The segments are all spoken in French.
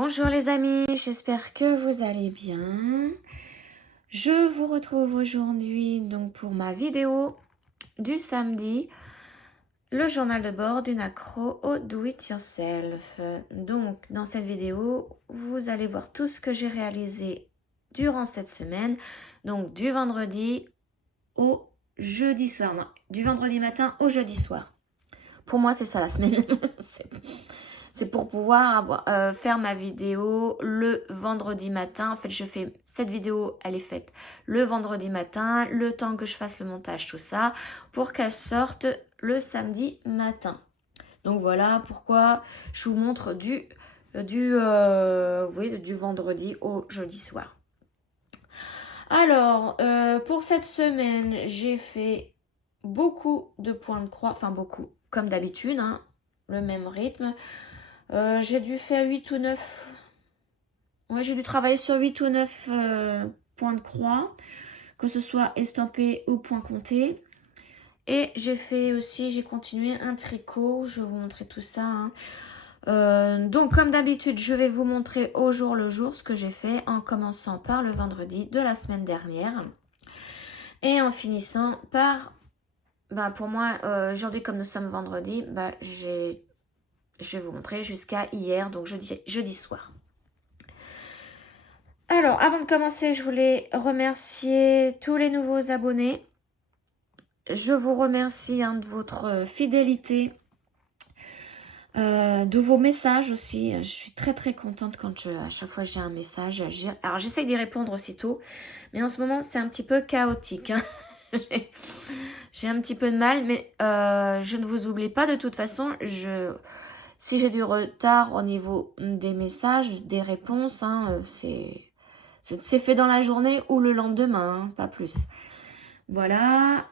Bonjour les amis, j'espère que vous allez bien. Je vous retrouve aujourd'hui donc pour ma vidéo du samedi, le journal de bord d'une accro au do-it-yourself. Donc dans cette vidéo, vous allez voir tout ce que j'ai réalisé durant cette semaine, donc du vendredi au jeudi soir, non, du vendredi matin au jeudi soir. Pour moi, c'est ça la semaine. C'est pour pouvoir faire ma vidéo le vendredi matin. En fait, je fais cette vidéo, elle est faite le vendredi matin, le temps que je fasse le montage, tout ça, pour qu'elle sorte le samedi matin. Donc voilà pourquoi je vous montre du vendredi au jeudi soir. Alors, pour cette semaine, j'ai fait beaucoup de points de croix, enfin beaucoup, comme d'habitude, hein, le même rythme. J'ai dû faire 8 ou 9. Ouais, j'ai dû travailler sur 8 ou 9 points de croix, que ce soit estampé ou point compté. Et j'ai continué un tricot, je vais vous montrer tout ça. Hein. Donc comme d'habitude, je vais vous montrer au jour le jour ce que j'ai fait en commençant par le vendredi de la semaine dernière. Et en finissant par, pour moi, aujourd'hui comme nous sommes vendredi, je vais vous montrer jusqu'à hier, donc jeudi soir. Alors, avant de commencer, je voulais remercier tous les nouveaux abonnés. Je vous remercie de votre fidélité, de vos messages aussi. Je suis très très contente quand à chaque fois j'ai un message. Alors, j'essaie d'y répondre aussitôt, mais en ce moment, c'est un petit peu chaotique. Hein. J'ai un petit peu de mal, mais je ne vous oublie pas de toute façon. Si j'ai du retard au niveau des messages, des réponses, hein, c'est fait dans la journée ou le lendemain, hein, pas plus. Voilà.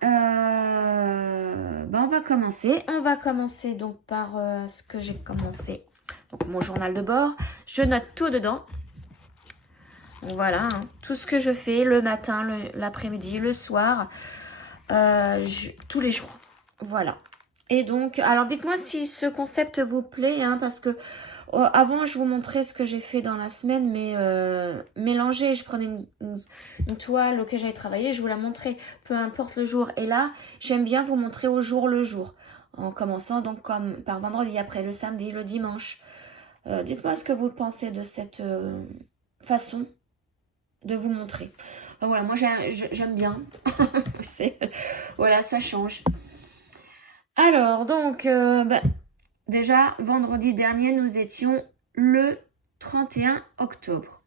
On va commencer. On va commencer donc par ce que j'ai commencé. Donc mon journal de bord. Je note tout dedans. Donc voilà, hein, tout ce que je fais le matin, l'après-midi, le soir, tous les jours. Voilà. Et donc, alors dites-moi si ce concept vous plaît, hein, parce que avant je vous montrais ce que j'ai fait dans la semaine, mais mélangé, je prenais une toile auquel j'avais travaillé, je vous la montrais, peu importe le jour. Et là, j'aime bien vous montrer au jour le jour, en commençant donc comme par vendredi, après le samedi, le dimanche. Dites-moi ce que vous pensez de cette façon de vous montrer. Voilà, moi j'aime bien. Voilà, ça change. Alors, donc, déjà, vendredi dernier, nous étions le 31 octobre.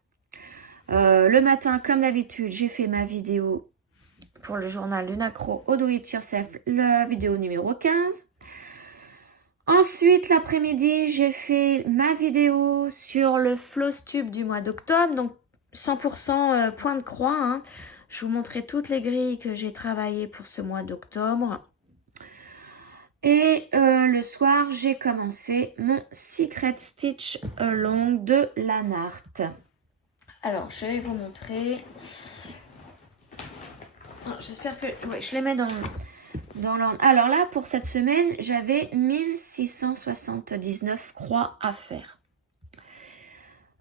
Le matin, comme d'habitude, j'ai fait ma vidéo pour le journal d'une accro au do-it-yourself, la vidéo numéro 15. Ensuite, l'après-midi, j'ai fait ma vidéo sur le Flowstube du mois d'octobre, donc 100% point de croix. Hein. Je vous montrais toutes les grilles que j'ai travaillées pour ce mois d'octobre. Et le soir, j'ai commencé mon Secret Stitch Along de Lanart. Alors, je vais vous montrer. J'espère que... Ouais, je les mets dans l'ordre. Alors là, pour cette semaine, j'avais 1679 croix à faire.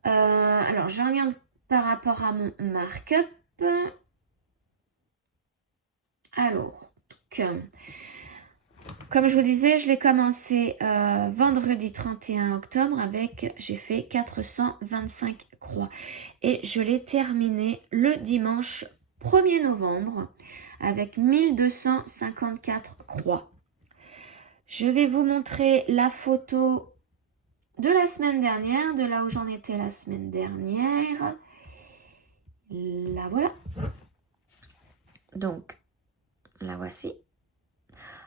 Alors, je regarde par rapport à mon markup. Alors, comme je vous disais, je l'ai commencé vendredi 31 octobre j'ai fait 425 croix. Et je l'ai terminé le dimanche 1er novembre avec 1254 croix. Je vais vous montrer la photo de la semaine dernière, de là où j'en étais la semaine dernière. La voilà. Donc, la voici.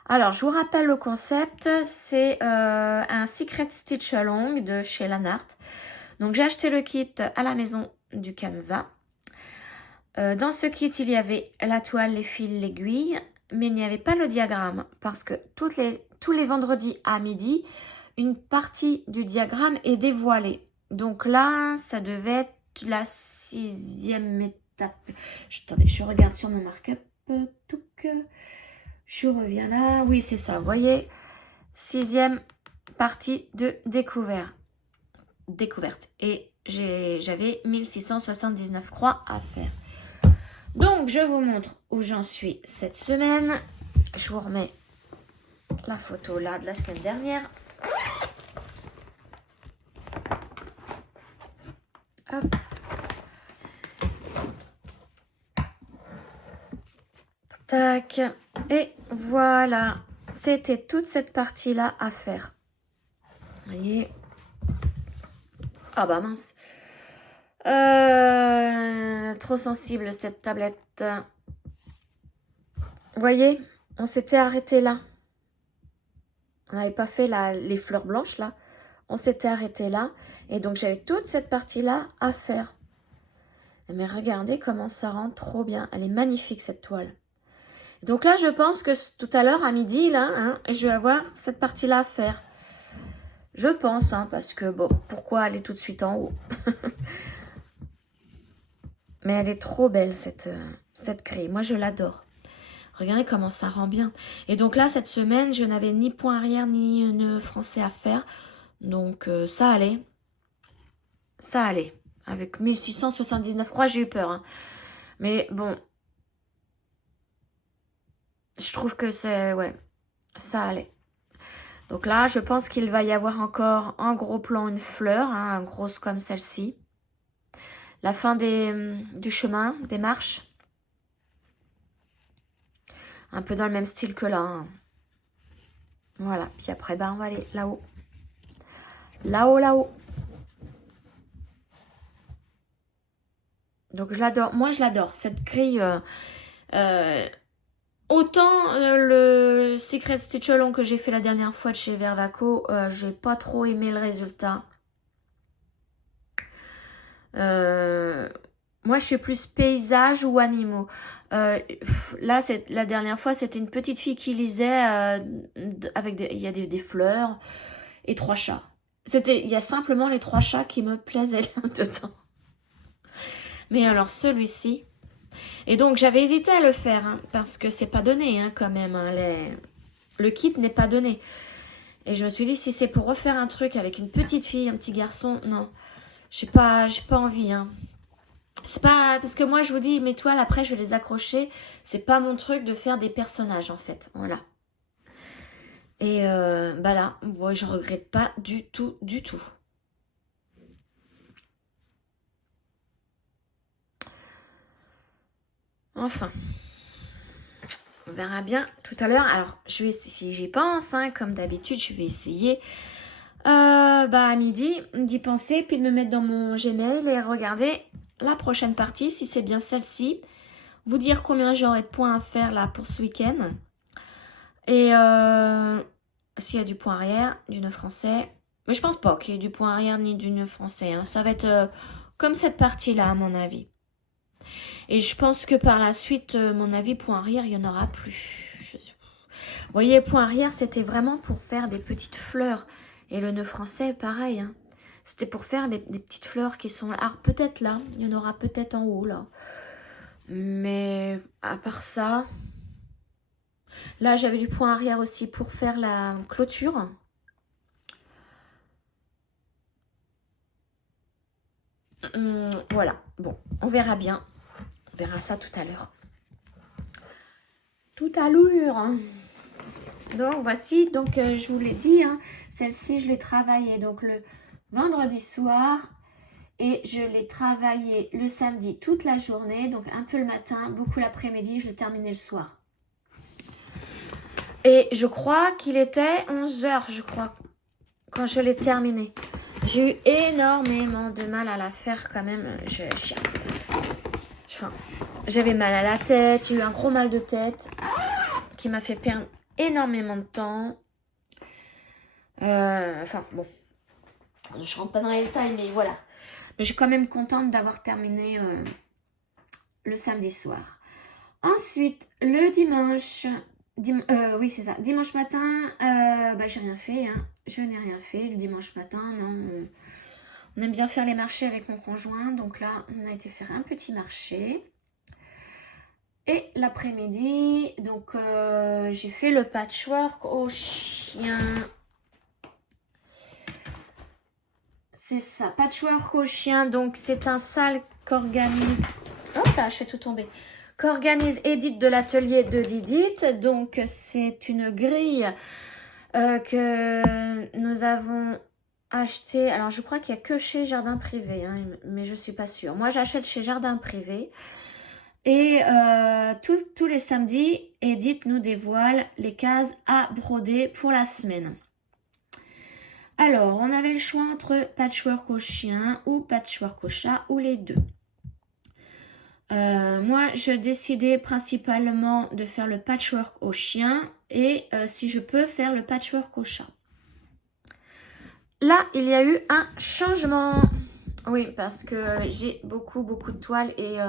Alors, je vous rappelle le concept, c'est un Secret Stitch Along de chez Lanart. Donc, j'ai acheté le kit à la maison du Canva. Dans ce kit, il y avait la toile, les fils, l'aiguille, mais il n'y avait pas le diagramme parce que tous les vendredis à midi, une partie du diagramme est dévoilée. Donc là, ça devait être la 6e étape. Attendez, je regarde sur mon markup. Je reviens là. Oui, c'est ça. Vous voyez, 6e partie de découvert. découverte. Et j'avais 1679 croix à faire. Donc, je vous montre où j'en suis cette semaine. Je vous remets la photo là de la semaine dernière. Hop. Tac. Et voilà. C'était toute cette partie-là à faire. Vous voyez. Ah bah mince. Trop sensible cette tablette. Vous voyez, on s'était arrêté là. On n'avait pas fait les fleurs blanches là. On s'était arrêté là. Et donc j'avais toute cette partie-là à faire. Mais regardez comment ça rend trop bien. Elle est magnifique cette toile. Donc là, je pense que tout à l'heure, à midi, là, hein, je vais avoir cette partie-là à faire. Je pense, hein, parce que, bon, pourquoi aller tout de suite en haut? Mais elle est trop belle, cette grille. Moi, je l'adore. Regardez comment ça rend bien. Et donc là, cette semaine, je n'avais ni point arrière, ni nœud français à faire. Donc, ça allait. Ça allait. Avec 1679 croix, j'ai eu peur. Hein. Mais bon, je trouve que c'est... Ouais, ça allait. Donc là, je pense qu'il va y avoir encore en gros plan une fleur, hein, grosse comme celle-ci. La fin du chemin, des marches. Un peu dans le même style que là. Hein. Voilà. Puis après, on va aller là-haut. Là-haut, là-haut. Donc je l'adore. Moi, je l'adore. Cette grille... autant le Secret Stitch Along que j'ai fait la dernière fois de chez Vervaco, j'ai pas trop aimé le résultat. Moi, je suis plus paysage ou animaux. Là, la dernière fois, c'était une petite fille qui lisait avec il y a des fleurs et 3 chats. Il y a simplement les 3 chats qui me plaisaient là-dedans. Mais alors, celui-ci... Et donc, j'avais hésité à le faire, hein, parce que c'est pas donné, hein, quand même. Hein, le kit n'est pas donné. Et je me suis dit, si c'est pour refaire un truc avec une petite fille, un petit garçon, non. J'ai pas envie, hein. C'est pas... Parce que moi, je vous dis, mes toiles, après, je vais les accrocher. C'est pas mon truc de faire des personnages, en fait. Voilà. Et là, ouais, je regrette pas du tout, du tout. Enfin. On verra bien tout à l'heure. Alors, je vais, si j'y pense, hein, comme d'habitude, je vais essayer à midi d'y penser, puis de me mettre dans mon Gmail et regarder la prochaine partie, si c'est bien celle-ci. Vous dire combien j'aurai de points à faire là pour ce week-end. Et s'il y a du point arrière, du nœud français. Mais je pense pas qu'il y ait du point arrière ni du nœud français. Hein. Ça va être comme cette partie-là, à mon avis. Et je pense que par la suite, mon avis, point arrière, il n'y en aura plus. Vous voyez, point arrière, c'était vraiment pour faire des petites fleurs. Et le nœud français, pareil. Hein. C'était pour faire des petites fleurs qui sont là. Alors, peut-être là, il y en aura peut-être en haut, là. Mais à part ça... Là, j'avais du point arrière aussi pour faire la clôture. Voilà. Bon, on verra bien. On verra ça tout à l'heure. Tout à l'heure. Donc, voici. Donc, je vous l'ai dit. Hein, celle-ci, je l'ai travaillée donc le vendredi soir. Et je l'ai travaillée le samedi toute la journée. Donc, un peu le matin, beaucoup l'après-midi. Je l'ai terminée le soir. Et je crois qu'il était 11 h, je crois, quand je l'ai terminée. J'ai eu énormément de mal à la faire quand même. J'avais mal à la tête, j'ai eu un gros mal de tête qui m'a fait perdre énormément de temps. Bon, je rentre pas dans les détails, mais voilà. Mais je suis quand même contente d'avoir terminé le samedi soir. Ensuite, le dimanche... oui, c'est ça. Dimanche matin, j'ai rien fait. Hein. Je n'ai rien fait. Le dimanche matin, non. On aime bien faire les marchés avec mon conjoint. Donc là, on a été faire un petit marché. Et l'après-midi, donc j'ai fait le patchwork au chien. c'est ça. Patchwork au chien. Donc, c'est un sale qu'organise... Hop là, je fais tout tomber. Qu'organise Edith de l'atelier de Didith. Donc, c'est une grille que nous avons achetée. Alors, je crois qu'il n'y a que chez Jardin Privé, hein, mais je ne suis pas sûre. Moi, j'achète chez Jardin Privé. Et tous les samedis, Edith nous dévoile les cases à broder pour la semaine. Alors, on avait le choix entre patchwork au chien ou patchwork au chat ou les deux. Moi, je décidais principalement de faire le patchwork au chien et si je peux faire le patchwork au chat. Là, il y a eu un changement. Oui, parce que j'ai beaucoup de toiles et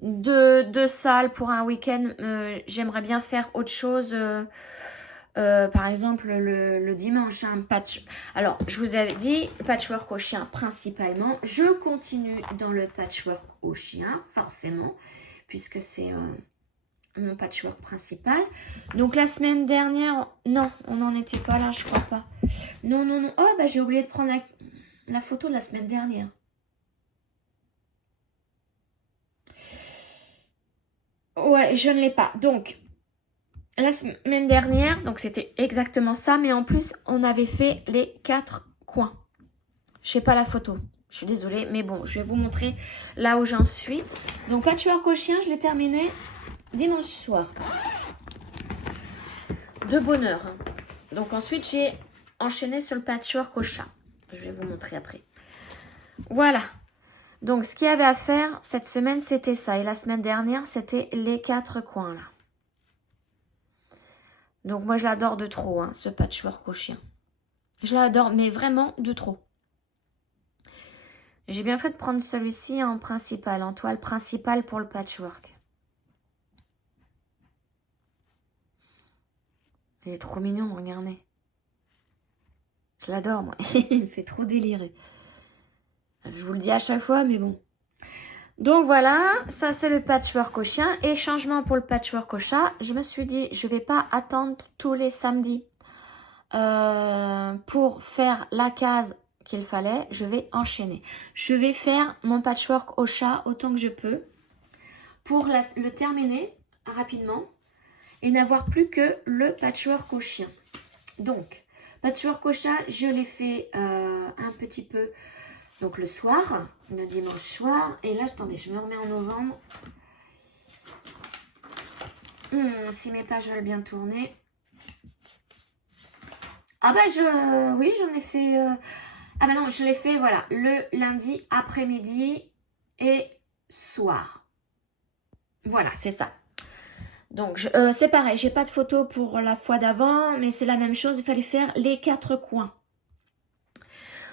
deux salles pour un week-end. J'aimerais bien faire autre chose. Par exemple, le dimanche, un patch. Alors, je vous avais dit patchwork au chien principalement. Je continue dans le patchwork au chien, forcément, puisque c'est mon patchwork principal. Donc, la semaine dernière, non, on n'en était pas là, je crois pas. Non. Oh, bah, j'ai oublié de prendre la photo de la semaine dernière. Ouais, je ne l'ai pas. Donc, la semaine dernière, donc c'était exactement ça, mais en plus, on avait fait les 4 coins. Je sais pas la photo, je suis désolée, mais bon, je vais vous montrer là où j'en suis. Donc, patchwork au chien, je l'ai terminé dimanche soir. De bonne heure. Hein. Donc, ensuite, j'ai enchaîné sur le patchwork au chat. Je vais vous montrer après. Voilà. Donc, ce qu'il y avait à faire cette semaine, c'était ça. Et la semaine dernière, c'était les 4 coins, là. Donc, moi, je l'adore de trop, hein, ce patchwork au chien. Je l'adore, mais vraiment de trop. J'ai bien fait de prendre celui-ci en principal, en toile principale pour le patchwork. Il est trop mignon, regardez. Je l'adore, moi. Il me fait trop délirer. Je vous le dis à chaque fois, mais bon. Donc voilà, ça c'est le patchwork au chien. Et changement pour le patchwork au chat, je me suis dit, je ne vais pas attendre tous les samedis pour faire la case qu'il fallait. Je vais enchaîner. Je vais faire mon patchwork au chat autant que je peux pour le terminer rapidement et n'avoir plus que le patchwork au chien. Donc, patchwork au chat, je l'ai fait un petit peu donc le soir, le dimanche soir. Et là, attendez, je me remets en novembre. Si mes pages veulent bien tourner. Ah bah, oui, j'en ai fait... Ah bah non, je l'ai fait, voilà, le lundi après-midi et soir. Voilà, c'est ça. Donc, c'est pareil, j'ai pas de photo pour la fois d'avant, mais c'est la même chose, il fallait faire les 4 coins.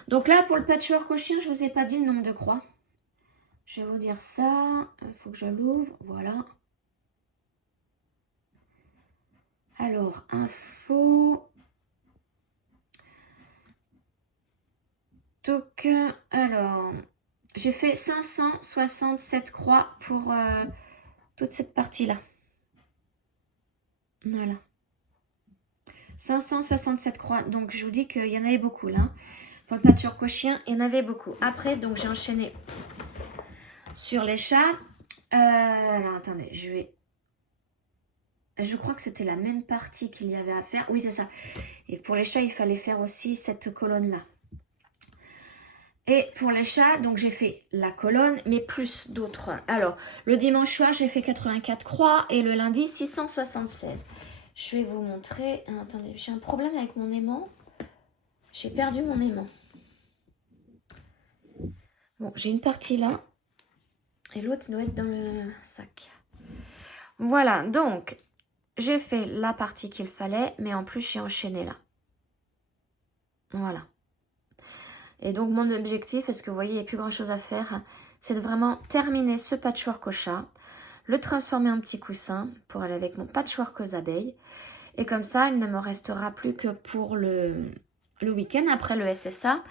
Donc là, pour le patchwork au chien, je vous ai pas dit le nombre de croix. Je vais vous dire ça. Il faut que je l'ouvre. Voilà. Alors, info. Donc, alors, j'ai fait 567 croix pour toute cette partie-là. Voilà. 567 croix. Donc, je vous dis qu'il y en avait beaucoup là. Pour le patchwork au chien, il y en avait beaucoup. Après, donc, j'ai enchaîné sur les chats. Alors, attendez, je crois que c'était la même partie qu'il y avait à faire. Oui, c'est ça. Et pour les chats, il fallait faire aussi cette colonne-là. Et pour les chats, donc j'ai fait la colonne, mais plus d'autres. Alors, le dimanche soir, j'ai fait 84 croix et le lundi, 676. Je vais vous montrer. Attendez, j'ai un problème avec mon aimant. J'ai perdu mon aimant. Bon, j'ai une partie là. Et l'autre doit être dans le sac. Voilà, donc, j'ai fait la partie qu'il fallait, mais en plus, j'ai enchaîné là. Voilà. Et donc, mon objectif, parce que vous voyez, il n'y a plus grand chose à faire, c'est de vraiment terminer ce patchwork au chat, le transformer en petit coussin pour aller avec mon patchwork aux abeilles. Et comme ça, il ne me restera plus que pour le week-end, après le SSA,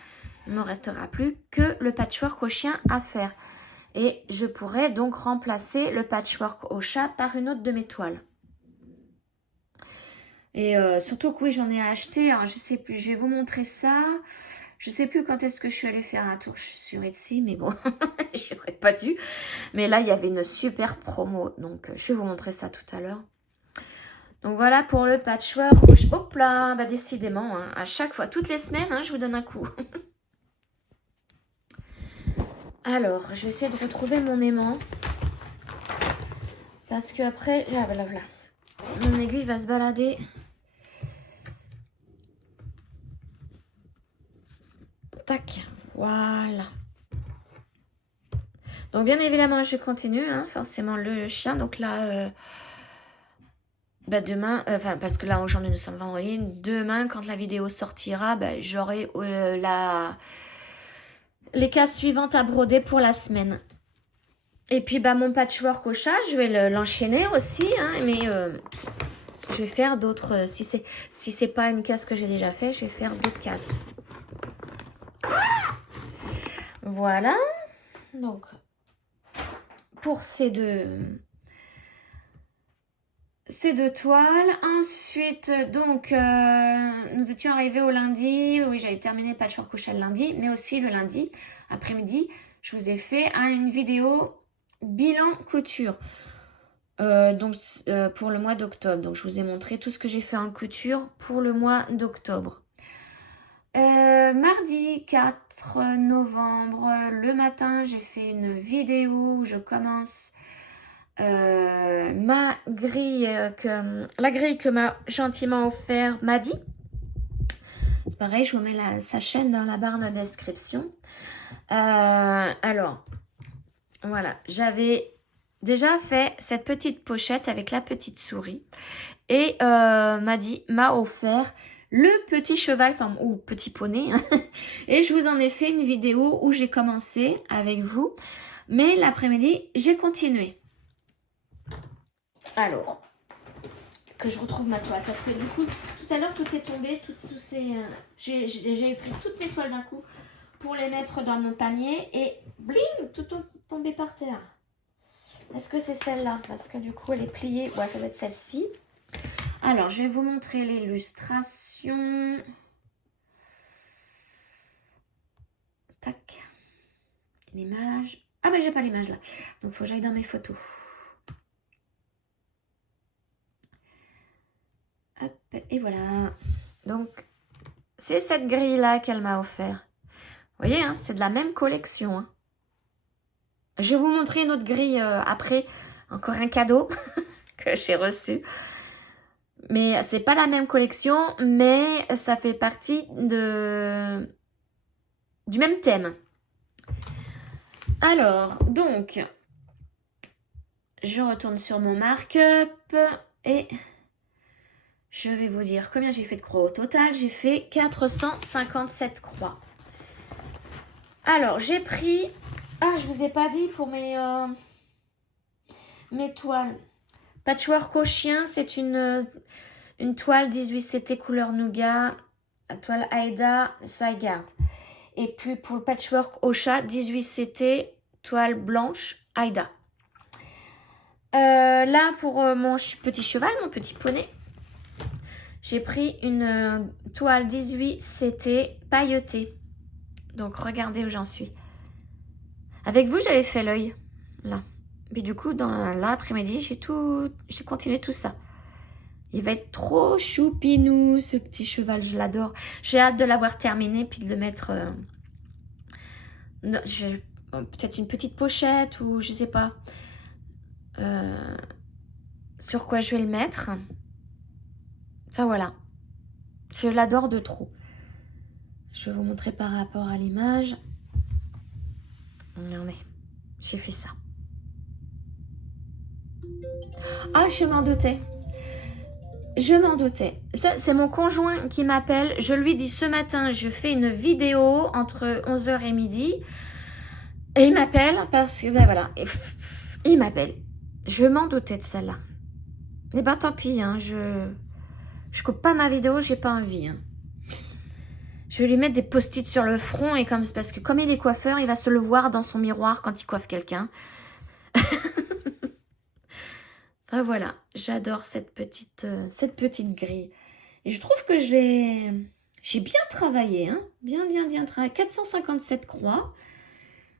il ne me restera plus que le patchwork au chien à faire. Et je pourrais donc remplacer le patchwork au chat par une autre de mes toiles. Et surtout que oui, j'en ai acheté, alors je sais plus, je vais vous montrer ça. Je sais plus quand est-ce que je suis allée faire un tour sur Etsy, mais bon, j'aurais pas dû. Mais là, il y avait une super promo, donc je vais vous montrer ça tout à l'heure. Donc voilà pour le patchwork. Hop là, bah décidément, hein, à chaque fois, toutes les semaines, hein, je vous donne un coup. Alors, je vais essayer de retrouver mon aimant. Parce que après, là, voilà, voilà. Mon aiguille va se balader. Tac, voilà. Donc bien évidemment, je continue, hein, forcément le chien. Donc là, bah demain, enfin parce que là aujourd'hui nous sommes vendredi. Demain, quand la vidéo sortira, bah, j'aurai les cases suivantes à broder pour la semaine. Et puis bah mon patchwork au chat, je vais l'enchaîner aussi, hein, mais je vais faire d'autres. Si c'est pas une case que j'ai déjà fait, je vais faire d'autres cases. Voilà. Donc pour ces deux toiles. Ensuite, donc, nous étions arrivés au lundi. Oui, j'avais terminé le patchwork au chat le lundi, mais aussi le lundi après-midi, je vous ai fait une vidéo bilan couture. Donc, pour le mois d'octobre. Donc, je vous ai montré tout ce que j'ai fait en couture pour le mois d'octobre. Mardi 4 novembre, le matin, j'ai fait une vidéo où je commence ma grille, la grille que m'a gentiment offert Madi. C'est pareil, je vous mets sa chaîne dans la barre de description. Alors, voilà, j'avais déjà fait cette petite pochette avec la petite souris. Et Madi m'a offert le petit cheval, enfin, ou petit poney. Et je vous en ai fait une vidéo où j'ai commencé avec vous. Mais l'après-midi, j'ai continué. Alors, que je retrouve ma toile. Parce que du coup, tout à l'heure, tout est tombé. J'ai pris toutes mes toiles d'un coup pour les mettre dans mon panier. Et bling, tout tombé par terre. Est-ce que c'est celle-là? Parce que du coup, elle est pliée. Ouais, ça va être celle-ci. Alors, je vais vous montrer l'illustration. Tac. L'image. Ah, mais j'ai pas l'image là. Donc, il faut que j'aille dans mes photos. Hop, et voilà. Donc, c'est cette grille-là qu'elle m'a offert. Vous voyez, hein, c'est de la même collection. Hein. Je vais vous montrer une autre grille après. Encore un cadeau que j'ai reçu. Mais c'est pas la même collection, mais ça fait partie du même thème. Alors, donc, je retourne sur mon mark-up et je vais vous dire combien j'ai fait de croix au total. J'ai fait 457 croix. Alors, j'ai pris... Ah, je vous ai pas dit pour mes toiles. Patchwork au chien, c'est une toile 18CT couleur nougat. La toile Aida, Swigard. Et puis pour le patchwork au chat, 18CT, toile blanche, Aida. Là, pour mon petit cheval, mon petit poney, j'ai pris une toile 18CT pailletée. Donc, regardez où j'en suis. Avec vous, j'avais fait l'œil, là. Puis du coup, dans l'après-midi, j'ai continué tout ça. Il va être trop choupinou, ce petit cheval, je l'adore. J'ai hâte de l'avoir terminé, puis de le mettre... peut-être une petite pochette, ou je sais pas. Sur quoi je vais le mettre. Enfin, voilà. Je l'adore de trop. Je vais vous montrer par rapport à l'image. Regardez, j'ai fait ça. Ah, je m'en doutais. Je m'en doutais. C'est mon conjoint qui m'appelle. Je lui dis ce matin, je fais une vidéo entre 11h et midi. Et il m'appelle parce que, ben voilà, il m'appelle. Je m'en doutais de celle-là. Et ben tant pis, hein, je coupe pas ma vidéo, j'ai pas envie. Hein. Je vais lui mettre des post-it sur le front et parce que comme il est coiffeur, il va se le voir dans son miroir quand il coiffe quelqu'un. Enfin voilà, j'adore cette petite grille. Et je trouve que je J'ai bien travaillé, hein. Bien travaillé. 457 croix.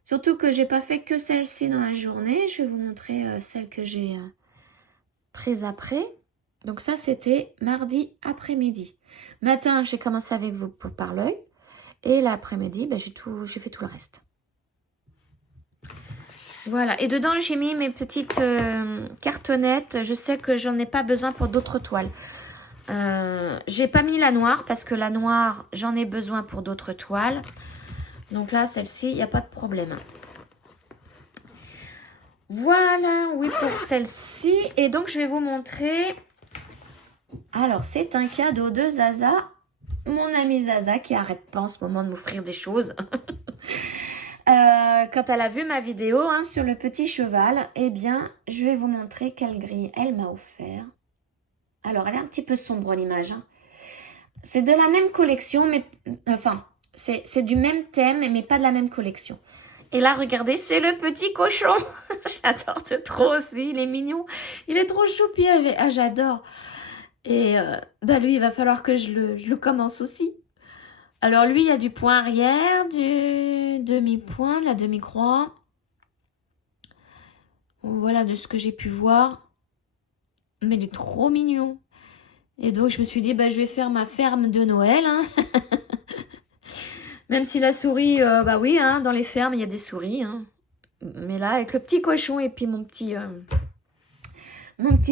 Surtout que j'ai pas fait que celle-ci dans la journée. Je vais vous montrer celle que j'ai prise après. Donc ça, c'était mardi après-midi. Matin, j'ai commencé avec vous par l'œil. Et l'après-midi, ben, j'ai fait tout le reste. Voilà. Et dedans, j'ai mis mes petites cartonnettes. Je sais que j'en ai pas besoin pour d'autres toiles. J'ai pas mis la noire parce que la noire, j'en ai besoin pour d'autres toiles. Donc là, celle-ci, il n'y a pas de problème. Voilà, oui, pour celle-ci. Et donc, je vais vous montrer. Alors, c'est un cadeau de Zaza. Mon amie Zaza qui arrête pas en ce moment de m'offrir des choses. Quand elle a vu ma vidéo hein, sur le petit cheval, eh bien, je vais vous montrer quelle grille elle m'a offert. Alors, elle est un petit peu sombre l'image. Hein. C'est de la même collection, mais enfin, c'est du même thème, mais pas de la même collection. Et là, regardez, c'est le petit cochon. J'adore trop aussi, il est mignon. Il est trop choupi, ah, j'adore. Et bah lui, il va falloir que je le commence aussi. Alors lui, il y a du point arrière, du demi-point, de la demi-croix. Voilà de ce que j'ai pu voir. Mais il est trop mignon. Et donc, je me suis dit, bah, je vais faire ma ferme de Noël. Hein. Même si la souris, bah oui, hein, dans les fermes, il y a des souris. Hein. Mais là, avec le petit cochon et puis mon petit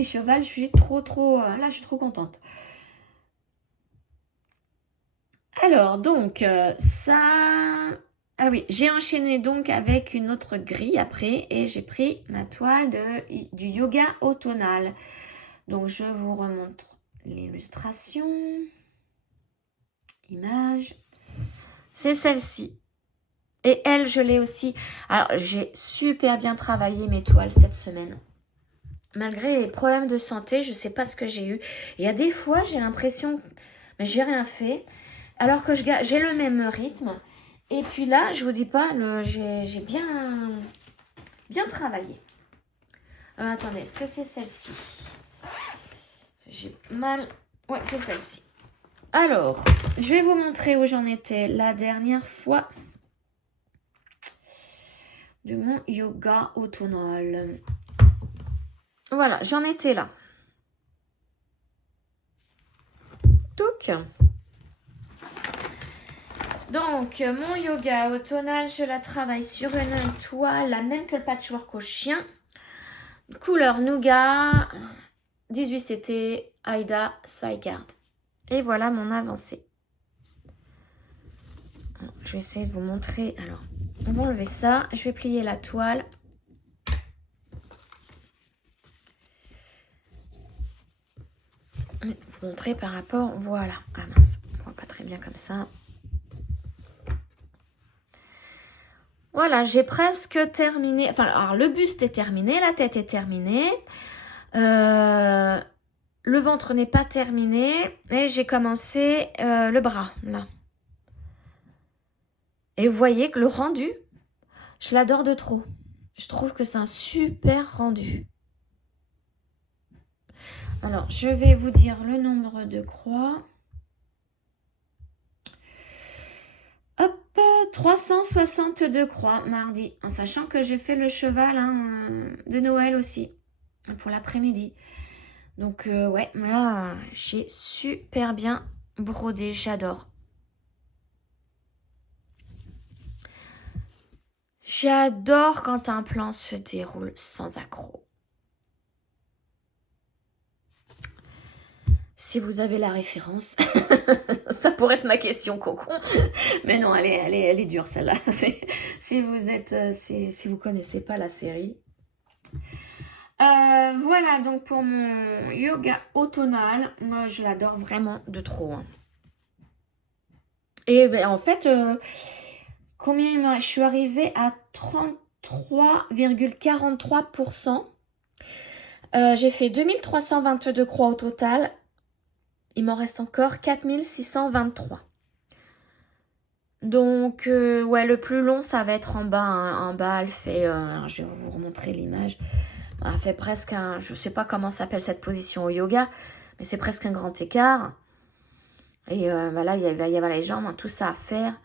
cheval, je suis là, je suis trop contente. Alors, donc, ça... Ah oui, j'ai enchaîné donc avec une autre grille après et j'ai pris ma toile du yoga automnal. Donc, je vous remontre l'illustration. Image. C'est celle-ci. Et elle, je l'ai aussi. Alors, j'ai super bien travaillé mes toiles cette semaine. Malgré les problèmes de santé, je ne sais pas ce que j'ai eu. Il y a des fois, j'ai l'impression que j'ai rien fait. Alors que j'ai le même rythme. Et puis là, je vous dis pas, j'ai bien travaillé. Attendez, est-ce que c'est celle-ci? J'ai mal... Ouais, c'est celle-ci. Alors, je vais vous montrer où j'en étais la dernière fois de mon yoga automnal. Voilà, j'en étais là. Touc. Donc, mon yoga automnal, je la travaille sur une toile, la même que le patchwork au chien. Couleur nougat, 18 CT, Aida Zweigart. Et voilà mon avancée. Alors, je vais essayer de vous montrer. Alors, on va enlever ça. Je vais plier la toile. Vous montrer par rapport... Voilà. Ah mince, on voit pas très bien comme ça. Voilà, j'ai presque terminé. Enfin, alors le buste est terminé, la tête est terminée. Le ventre n'est pas terminé. Et j'ai commencé le bras, là. Et vous voyez que le rendu, je l'adore de trop. Je trouve que c'est un super rendu. Alors, je vais vous dire le nombre de croix. Hop, 362 croix mardi. En sachant que j'ai fait le cheval hein, de Noël aussi. Pour l'après-midi. Donc, ouais, là, j'ai super bien brodé. J'adore. J'adore quand un plan se déroule sans accroc. Si vous avez la référence, ça pourrait être ma question cocon. Mais non, elle est dure celle-là. Si vous connaissez pas la série. Voilà donc pour mon yoga automnal. Moi, je l'adore vraiment de trop. Hein. Et ben, en fait, je suis arrivée à 33,43%. J'ai fait 2322 croix au total. Il m'en reste encore 4623. Donc, ouais, le plus long, ça va être en bas. Hein. En bas, elle fait... je vais vous remontrer l'image. Elle fait presque un... Je ne sais pas comment s'appelle cette position au yoga, mais c'est presque un grand écart. Et là, il va y avoir les jambes, hein, tout ça à faire.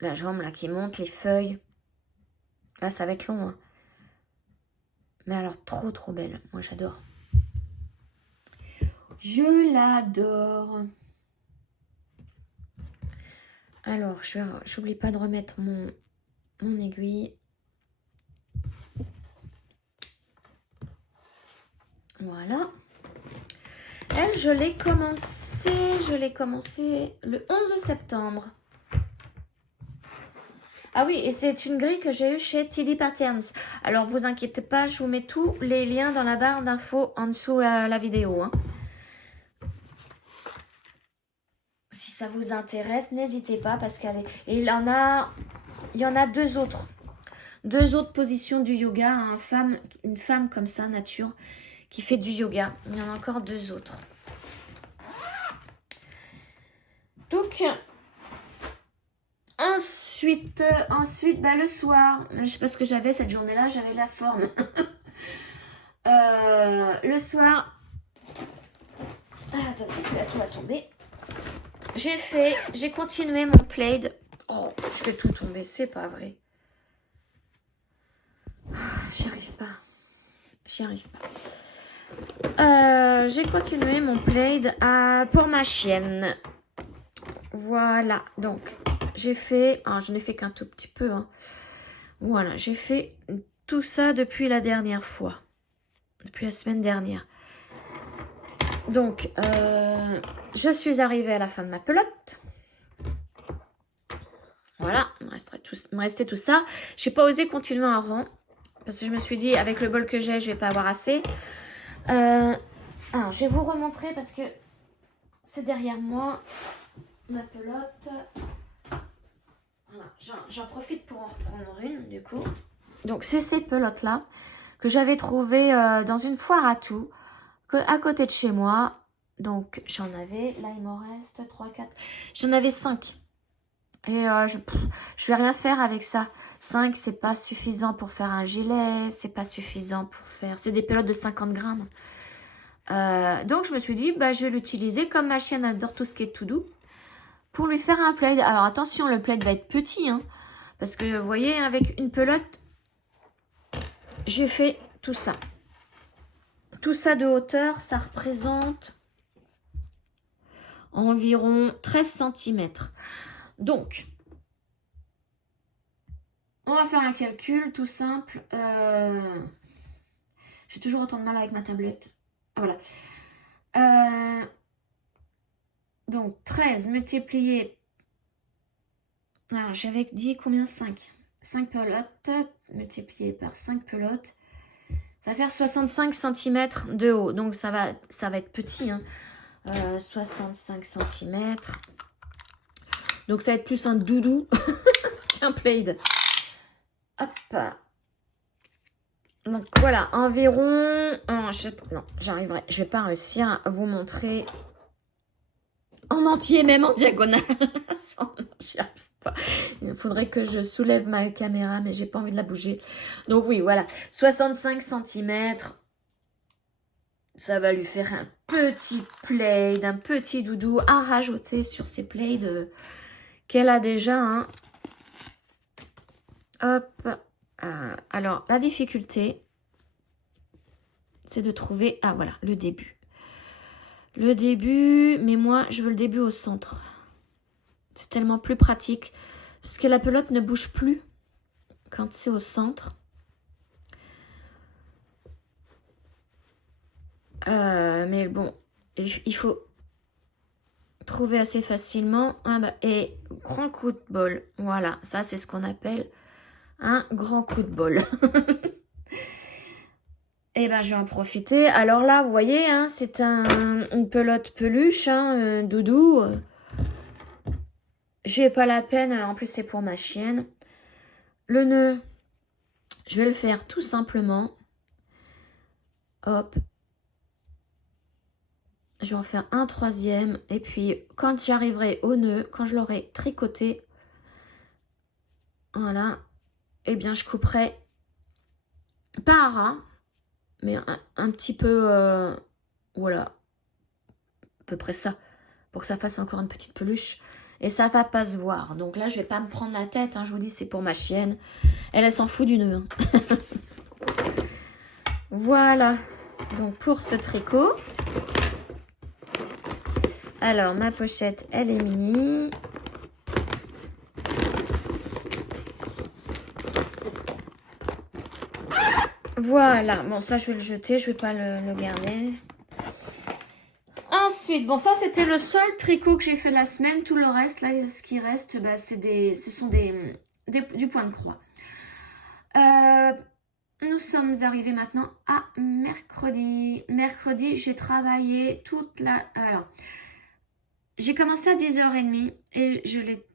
La jambe là qui monte, les feuilles. Là, ça va être long. Hein. Mais alors, trop belle. Moi, j'adore. Je l'adore. Alors, j'oublie pas de remettre mon aiguille. Voilà. Elle, je l'ai commencé le 11 septembre. Ah oui, et c'est une grille que j'ai eue chez TD Patterns. Alors, vous inquiétez pas, je vous mets tous les liens dans la barre d'infos en dessous la vidéo. Hein. Si ça vous intéresse, n'hésitez pas parce qu'elle est... Et il y en a deux autres. Deux autres positions du yoga. Une femme comme ça, nature, qui fait du yoga. Il y en a encore deux autres. Donc... Ensuite bah, le soir, je sais pas ce que j'avais cette journée-là, j'avais la forme. Le soir, attendez, parce que là tout va tomber. J'ai continué mon plaid. Oh, je fais tout tomber, c'est pas vrai. J'y arrive pas. J'ai continué mon plaid pour ma chienne. Voilà, donc j'ai fait, je n'ai fait qu'un tout petit peu. Hein. Voilà, j'ai fait tout ça depuis la dernière fois. Depuis la semaine dernière. Donc, je suis arrivée à la fin de ma pelote. Voilà, il me restait tout ça. J'ai pas osé continuer en rang. Parce que je me suis dit, avec le bol que j'ai, je vais pas avoir assez. Alors, je vais vous remontrer parce que c'est derrière moi. Ma pelote. Voilà, j'en profite pour en reprendre une, du coup. Donc, c'est ces pelotes-là que j'avais trouvées dans une foire à tout, à côté de chez moi. Donc, j'en avais, là, il m'en reste 3, 4. J'en avais 5. Et je vais rien faire avec ça. 5, c'est pas suffisant pour faire un gilet. C'est pas suffisant pour faire... C'est des pelotes de 50 grammes. Donc, je me suis dit, bah, je vais l'utiliser comme ma chienne adore tout ce qui est tout doux. Pour lui faire un plaid. Alors, attention, le plaid va être petit. Hein, parce que, vous voyez, avec une pelote, j'ai fait tout ça. Tout ça de hauteur, ça représente environ 13 cm. Donc, on va faire un calcul tout simple. J'ai toujours autant de mal avec ma tablette. Ah, voilà. Donc, 13 multiplié... Alors, j'avais dit combien? 5. 5 pelotes multiplié par 5 pelotes. Ça va faire 65 cm de haut. Donc, ça va être petit. Hein. 65 cm. Donc, ça va être plus un doudou qu'un plaid. Hop. Donc, voilà. Environ... non, j'arriverai. Je vais pas réussir à vous montrer en entier, même en diagonale. J'y arrive pas. Il faudrait que je soulève ma caméra, mais j'ai pas envie de la bouger. Donc, oui, voilà. 65 cm. Ça va lui faire un petit plaid, un petit doudou à rajouter sur ses plaids qu'elle a déjà. Hein. Hop. Alors, la difficulté, c'est de trouver... Ah, voilà, le début. Le début, mais moi, je veux le début au centre. C'est tellement plus pratique. Parce que la pelote ne bouge plus quand c'est au centre. Mais bon, il faut trouver assez facilement. Et grand coup de bol. Voilà, ça c'est ce qu'on appelle un grand coup de bol. Et ben je vais en profiter. Alors là, vous voyez, hein, c'est une pelote peluche, hein, doudou. J'ai pas la peine, en plus c'est pour ma chienne. Le nœud, je vais le faire tout simplement. Hop. Je vais en faire un troisième. Et puis, quand j'arriverai au nœud, quand je l'aurai tricoté, voilà, eh bien, je couperai pas à ras, mais un petit peu, voilà, à peu près ça. pour que ça fasse encore une petite peluche. Et ça va pas se voir. Donc là, je vais pas me prendre la tête. Hein. Je vous dis, c'est pour ma chienne. Elle s'en fout du nœud. Hein. Voilà. Donc pour ce tricot. Alors, ma pochette, elle est mini. Voilà. Bon, ça, je vais le jeter. Je vais pas le garder. Ensuite, bon, ça, c'était le seul tricot que j'ai fait la semaine. Tout le reste, là, ce qui reste, bah, ce sont du point de croix. Nous sommes arrivés maintenant à mercredi. Mercredi, j'ai travaillé toute la... Alors, j'ai commencé à 10h30 et je l'ai...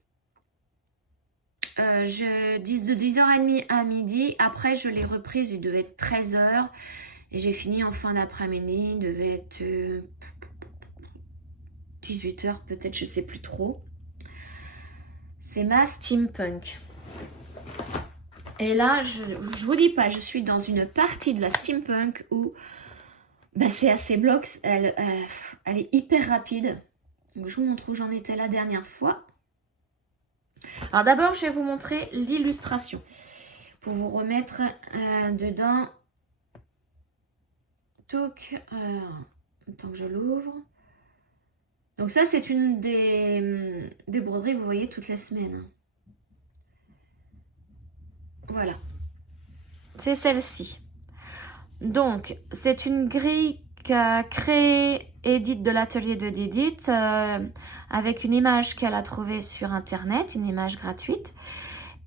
de 10h30 à midi. Après, je l'ai reprise, il devait être 13h. Et j'ai fini en fin d'après-midi, il devait être 18h peut-être, je sais plus trop. C'est ma steampunk. Et là, je vous dis pas, je suis dans une partie de la steampunk où bah, c'est assez bloc, elle est hyper rapide. Donc, je vous montre où j'en étais la dernière fois. Alors d'abord, je vais vous montrer l'illustration pour vous remettre dedans. Donc, tant que je l'ouvre. Donc ça, c'est une des broderies que vous voyez toutes les semaines. Voilà. C'est celle-ci. Donc, c'est une grille qu'a créée Edith de l'atelier de Didit avec une image qu'elle a trouvée sur Internet, une image gratuite.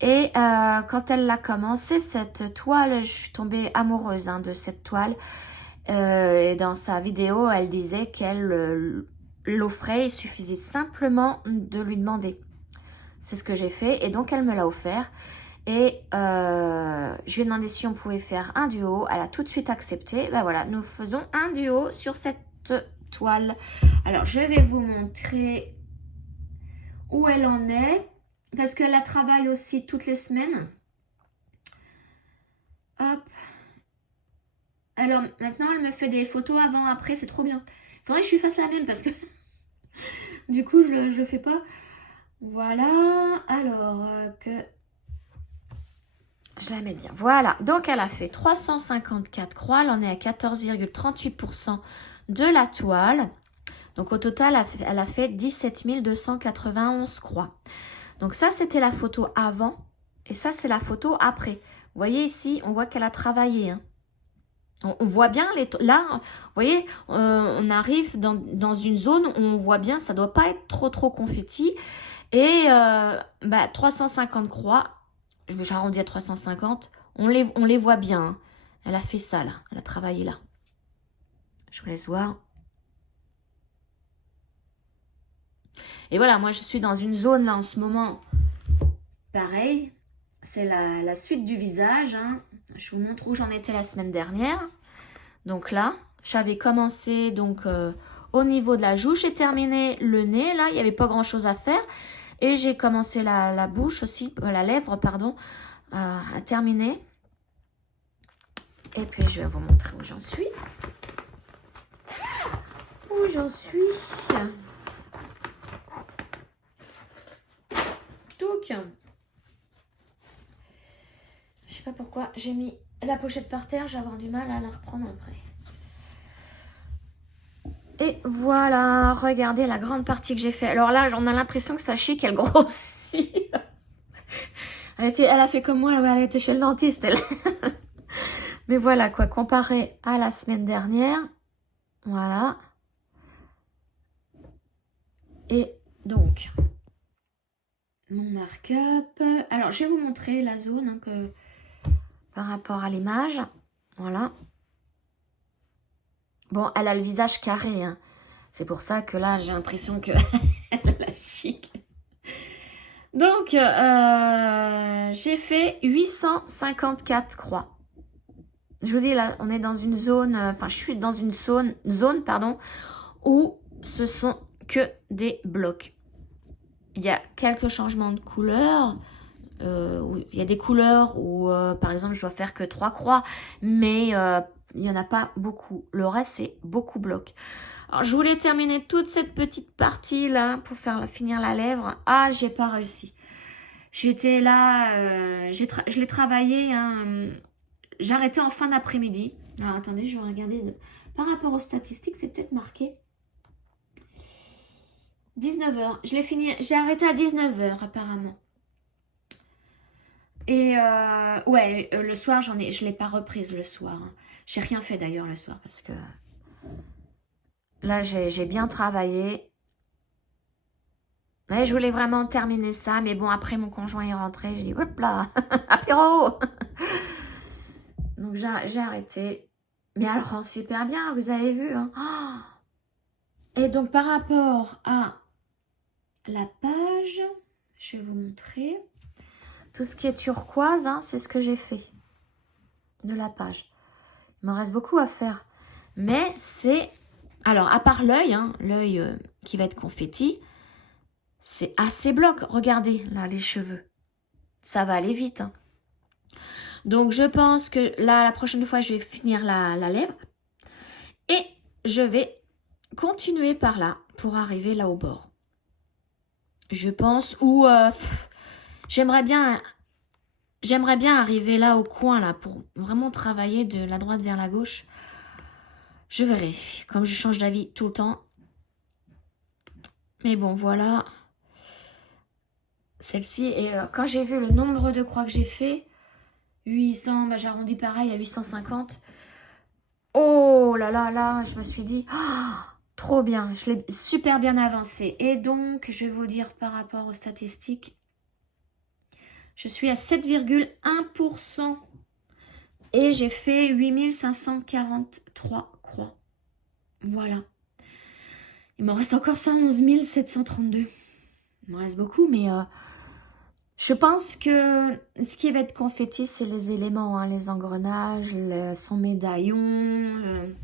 Et quand elle l'a commencé, cette toile, je suis tombée amoureuse de cette toile. Et dans sa vidéo, elle disait qu'elle l'offrait, il suffisait simplement de lui demander. C'est ce que j'ai fait et donc elle me l'a offert. Et je lui ai demandé si on pouvait faire un duo. Elle a tout de suite accepté. Ben voilà, nous faisons un duo sur cette toile. Alors, je vais vous montrer où elle en est. Parce qu'elle la travaille aussi toutes les semaines. Hop. Alors, maintenant, elle me fait des photos avant, après. C'est trop bien. Il faudrait que je lui fasse la même parce que du coup, je le fais pas. Voilà. Alors, que... Je la mets bien. Voilà. Donc, elle a fait 354 croix. Elle en est à 14,38% de la toile. Donc, au total, elle a fait 17 291 croix. Donc, ça, c'était la photo avant. Et ça, c'est la photo après. Vous voyez ici, on voit qu'elle a travaillé. Hein. On voit bien, là, vous voyez, on arrive dans une zone où on voit bien, ça ne doit pas être trop confetti. Et 350 croix, j'arrondis à 350, on les voit bien. Hein. Elle a fait ça là, elle a travaillé là. Je vous laisse voir. Et voilà, moi je suis dans une zone là en ce moment, pareil, c'est la suite du visage. Hein. Je vous montre où j'en étais la semaine dernière. Donc là, j'avais commencé donc au niveau de la joue, j'ai terminé le nez. Là, il n'y avait pas grand chose à faire. Et j'ai commencé la bouche aussi, la lèvre, pardon, à terminer. Et puis, je vais vous montrer où j'en suis. Où j'en suis. Donc, je sais pas pourquoi, j'ai mis la pochette par terre, je vais avoir du mal à la reprendre après. Et voilà, regardez la grande partie que j'ai fait. Alors là, j'en ai l'impression que sa chic, elle grossit. Elle a fait comme moi, elle était chez le dentiste. Mais voilà, quoi, comparé à la semaine dernière. Voilà. Et donc, mon mark-up. Alors, je vais vous montrer la zone hein, par rapport à l'image. Voilà. Bon, elle a le visage carré. Hein. C'est pour ça que là, j'ai l'impression qu'elle a la chic. Donc, j'ai fait 854 croix. Je vous dis, là, on est dans une zone... Enfin, je suis dans une zone pardon, où ce sont que des blocs. Il y a quelques changements de couleurs. Il y a des couleurs où, par exemple, je dois faire que 3 croix. Mais... il n'y en a pas beaucoup. Le reste, c'est beaucoup bloc. Alors, je voulais terminer toute cette petite partie là pour finir la lèvre. Ah, j'ai pas réussi. J'étais là, je l'ai travaillé, hein, j'ai arrêté en fin d'après-midi. Alors, attendez, je vais regarder. Par rapport aux statistiques, c'est peut-être marqué 19 h. Je l'ai fini, j'ai arrêté à 19 h apparemment. Et ouais, le soir, je l'ai pas reprise le soir. Hein. J'ai rien fait d'ailleurs le soir parce que là, j'ai bien travaillé. Mais je voulais vraiment terminer ça. Mais bon, après, mon conjoint est rentré. J'ai dit, hop là, apéro. Donc, j'ai arrêté. Mais elle rend super bien, vous avez vu. Hein. Et donc, par rapport à la page, je vais vous montrer. Tout ce qui est turquoise, hein, c'est ce que j'ai fait de la page. Il m'en reste beaucoup à faire. Mais c'est... Alors, à part l'œil, hein, l'œil qui va être confetti, c'est assez bloc. Regardez, là, les cheveux. Ça va aller vite. Hein. Donc, je pense que là, la prochaine fois, je vais finir la lèvre. Et je vais continuer par là pour arriver là au bord. Je pense, ou j'aimerais bien arriver là au coin, là, pour vraiment travailler de la droite vers la gauche. Je verrai, comme je change d'avis tout le temps. Mais bon, voilà. Celle-ci, et quand j'ai vu le nombre de croix que j'ai fait, 800, bah, j'arrondis pareil à 850. Oh là là là, je me suis dit, trop bien, je l'ai super bien avancé. Et donc, je vais vous dire par rapport aux statistiques, je suis à 7,1% et j'ai fait 8543 croix. Voilà. Il m'en reste encore 111 732. Il me reste beaucoup, mais je pense que ce qui va être confetti, c'est les éléments, hein, les engrenages, son médaillon,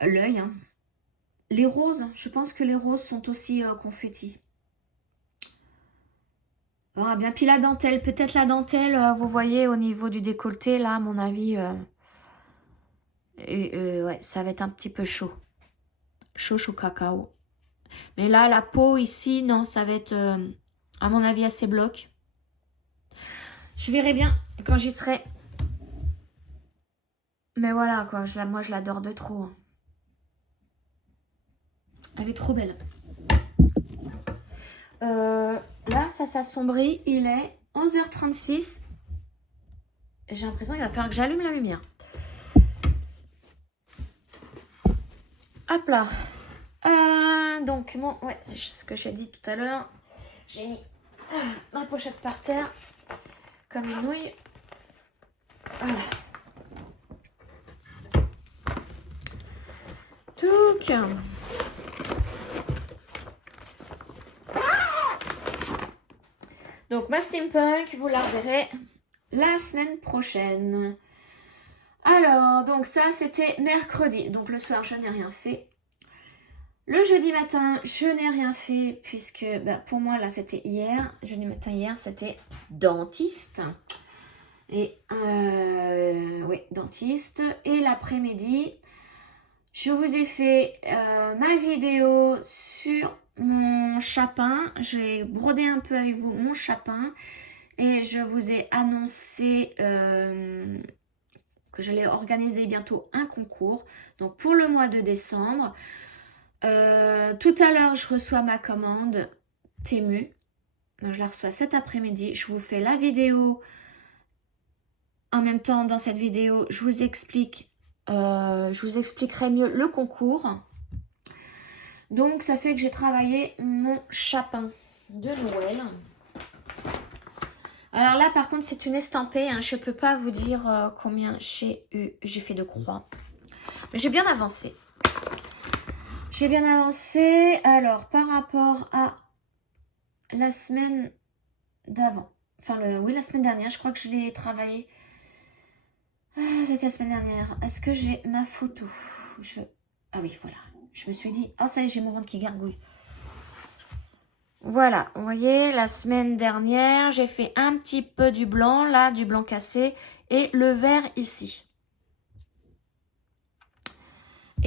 l'œil. Hein. Les roses, je pense que les roses sont aussi confetti. Ah, bien, puis la dentelle, peut-être la dentelle, vous voyez au niveau du décolleté, là, à mon avis, ouais, ça va être un petit peu chaud. Chaud cacao. Mais là, la peau ici, non, ça va être, à mon avis, assez bloc. Je verrai bien quand j'y serai. Mais voilà, quoi, moi, je l'adore de trop. Hein. Elle est trop belle. Là, ça s'assombrit. Il est 11h36. J'ai l'impression qu'il va falloir que j'allume la lumière. Hop là. Donc, bon, ouais, c'est ce que j'ai dit tout à l'heure. J'ai mis ma pochette par terre. Comme une nouille. Voilà. Touc. Donc, ma steampunk, vous la reverrez la semaine prochaine. Alors, donc ça, c'était mercredi. Donc, le soir, je n'ai rien fait. Le jeudi matin, je n'ai rien fait puisque, bah, pour moi, là, c'était hier. Jeudi matin, hier, c'était dentiste. Et, oui, dentiste. Et l'après-midi, je vous ai fait ma vidéo sur mon chapin. J'ai brodé un peu avec vous mon chapin. Et je vous ai annoncé que j'allais organiser bientôt un concours. Donc, pour le mois de décembre. Tout à l'heure, je reçois ma commande Temu. Donc, je la reçois cet après-midi. Je vous fais la vidéo. En même temps, dans cette vidéo, je vous expliquerai mieux le concours. Donc, ça fait que j'ai travaillé mon chapin de Noël. Alors là, par contre, c'est une estampée. Hein. Je ne peux pas vous dire combien j'ai fait de croix. Mais j'ai bien avancé. J'ai bien avancé. Alors, par rapport à la semaine d'avant. Enfin, oui, la semaine dernière. Je crois que je l'ai travaillé. C'était la semaine dernière. Est-ce que j'ai ma photo? Ah oui, voilà. Je me suis dit, oh ça y est, j'ai mon ventre qui gargouille. Voilà, vous voyez, la semaine dernière, j'ai fait un petit peu du blanc, là, du blanc cassé, et le vert ici.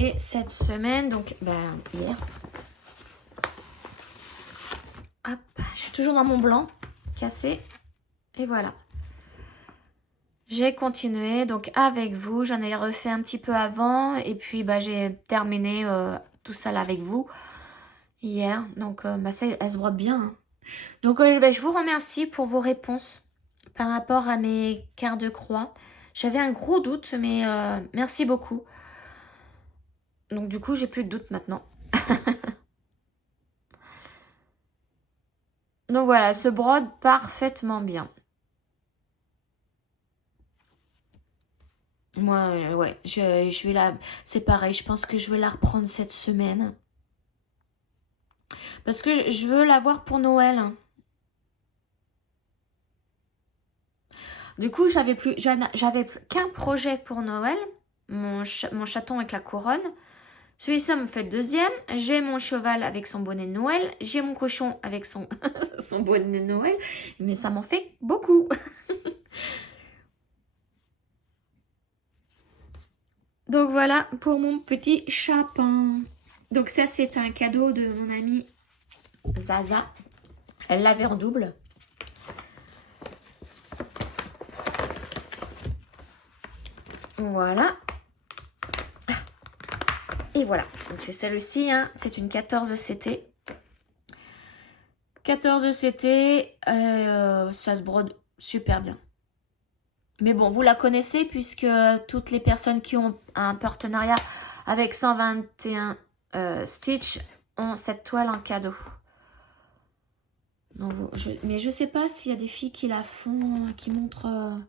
Et cette semaine, donc hier, hop, je suis toujours dans mon blanc cassé. Et voilà. J'ai continué donc avec vous. J'en ai refait un petit peu avant. Et puis j'ai terminé tout ça là avec vous hier. Donc ça, elle se brode bien. Hein. Donc je vous remercie pour vos réponses par rapport à mes quarts de croix. J'avais un gros doute, mais merci beaucoup. Donc du coup, j'ai plus de doute maintenant. Donc voilà, elle se brode parfaitement bien. Moi, ouais, je vais la... C'est pareil, je pense que je vais la reprendre cette semaine. Parce que je veux l'avoir pour Noël. Hein. Du coup, j'avais plus qu'un projet pour Noël. Mon chaton avec la couronne. Celui-ci me fait le deuxième. J'ai mon cheval avec son bonnet de Noël. J'ai mon cochon avec son, son bonnet de Noël. Mais ça m'en fait beaucoup. Donc voilà pour mon petit chapin. Donc ça, c'est un cadeau de mon amie Zaza. Elle l'avait en double. Voilà. Et voilà. Donc c'est celle-ci. Hein. C'est une 14 CT. 14 CT. Ça se brode super bien. Mais bon, vous la connaissez puisque toutes les personnes qui ont un partenariat avec 121 Stitch ont cette toile en cadeau. Donc, mais je sais pas s'il y a des filles qui la font, qui montrent,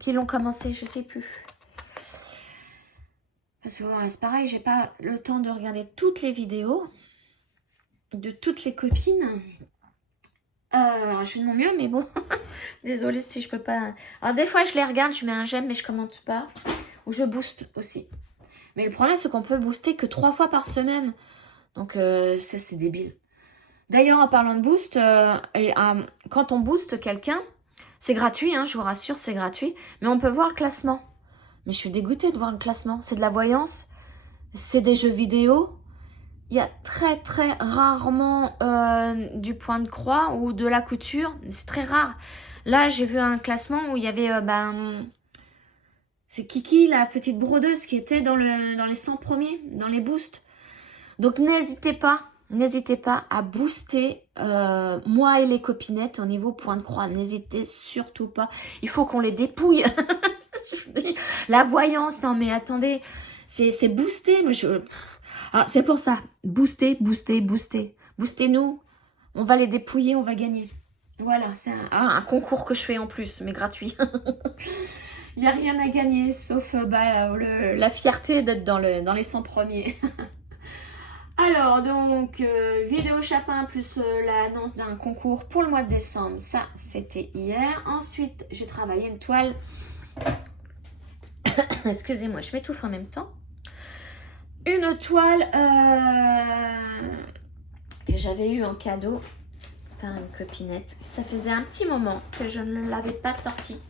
qui l'ont commencé, je sais plus. Parce que bon, c'est pareil, j'ai pas le temps de regarder toutes les vidéos de toutes les copines. Je fais de mon mieux, mais bon, désolée si je peux pas. Alors des fois je les regarde, je mets un j'aime, mais je commente pas. Ou je booste aussi. Mais le problème c'est qu'on peut booster que 3 fois par semaine. Donc ça c'est débile. D'ailleurs en parlant de boost, quand on booste quelqu'un, c'est gratuit, hein, je vous rassure, c'est gratuit. Mais on peut voir le classement. Mais je suis dégoûtée de voir le classement. C'est de la voyance, c'est des jeux vidéo. Il y a très très rarement du point de croix ou de la couture. C'est très rare. Là, j'ai vu un classement où il y avait... c'est Kiki, la petite brodeuse, qui était dans les 100 premiers, dans les boosts. Donc, n'hésitez pas à booster moi et les copinettes au niveau point de croix. N'hésitez surtout pas. Il faut qu'on les dépouille. La voyance, non mais attendez, c'est boosté. Mais alors, c'est pour ça. Booster. Boostez-nous. On va les dépouiller, on va gagner. Voilà, c'est un concours que je fais en plus, mais gratuit. Il n'y a rien à gagner, sauf la fierté d'être dans les 100 premiers. Alors, donc, vidéo chapin plus l'annonce d'un concours pour le mois de décembre. Ça, c'était hier. Ensuite, j'ai travaillé une toile. Excusez-moi, je m'étouffe en même temps. Une toile que j'avais eu en cadeau par une copinette. Ça faisait un petit moment que je ne l'avais pas sortie.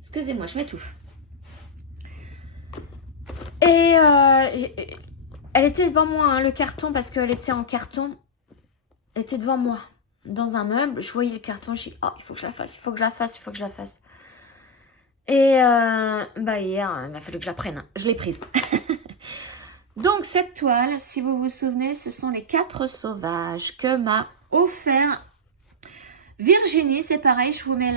Excusez-moi, je m'étouffe. Et elle était devant moi, hein, le carton, parce qu'elle était en carton. Elle était devant moi, dans un meuble. Je voyais le carton, je dis, oh, il faut que je la fasse, il faut que je la fasse. Et hier, il a fallu que je la prenne. Je l'ai prise. Donc, cette toile, si vous vous souvenez, ce sont les 4 sauvages que m'a offert Virginie. C'est pareil, je vous mets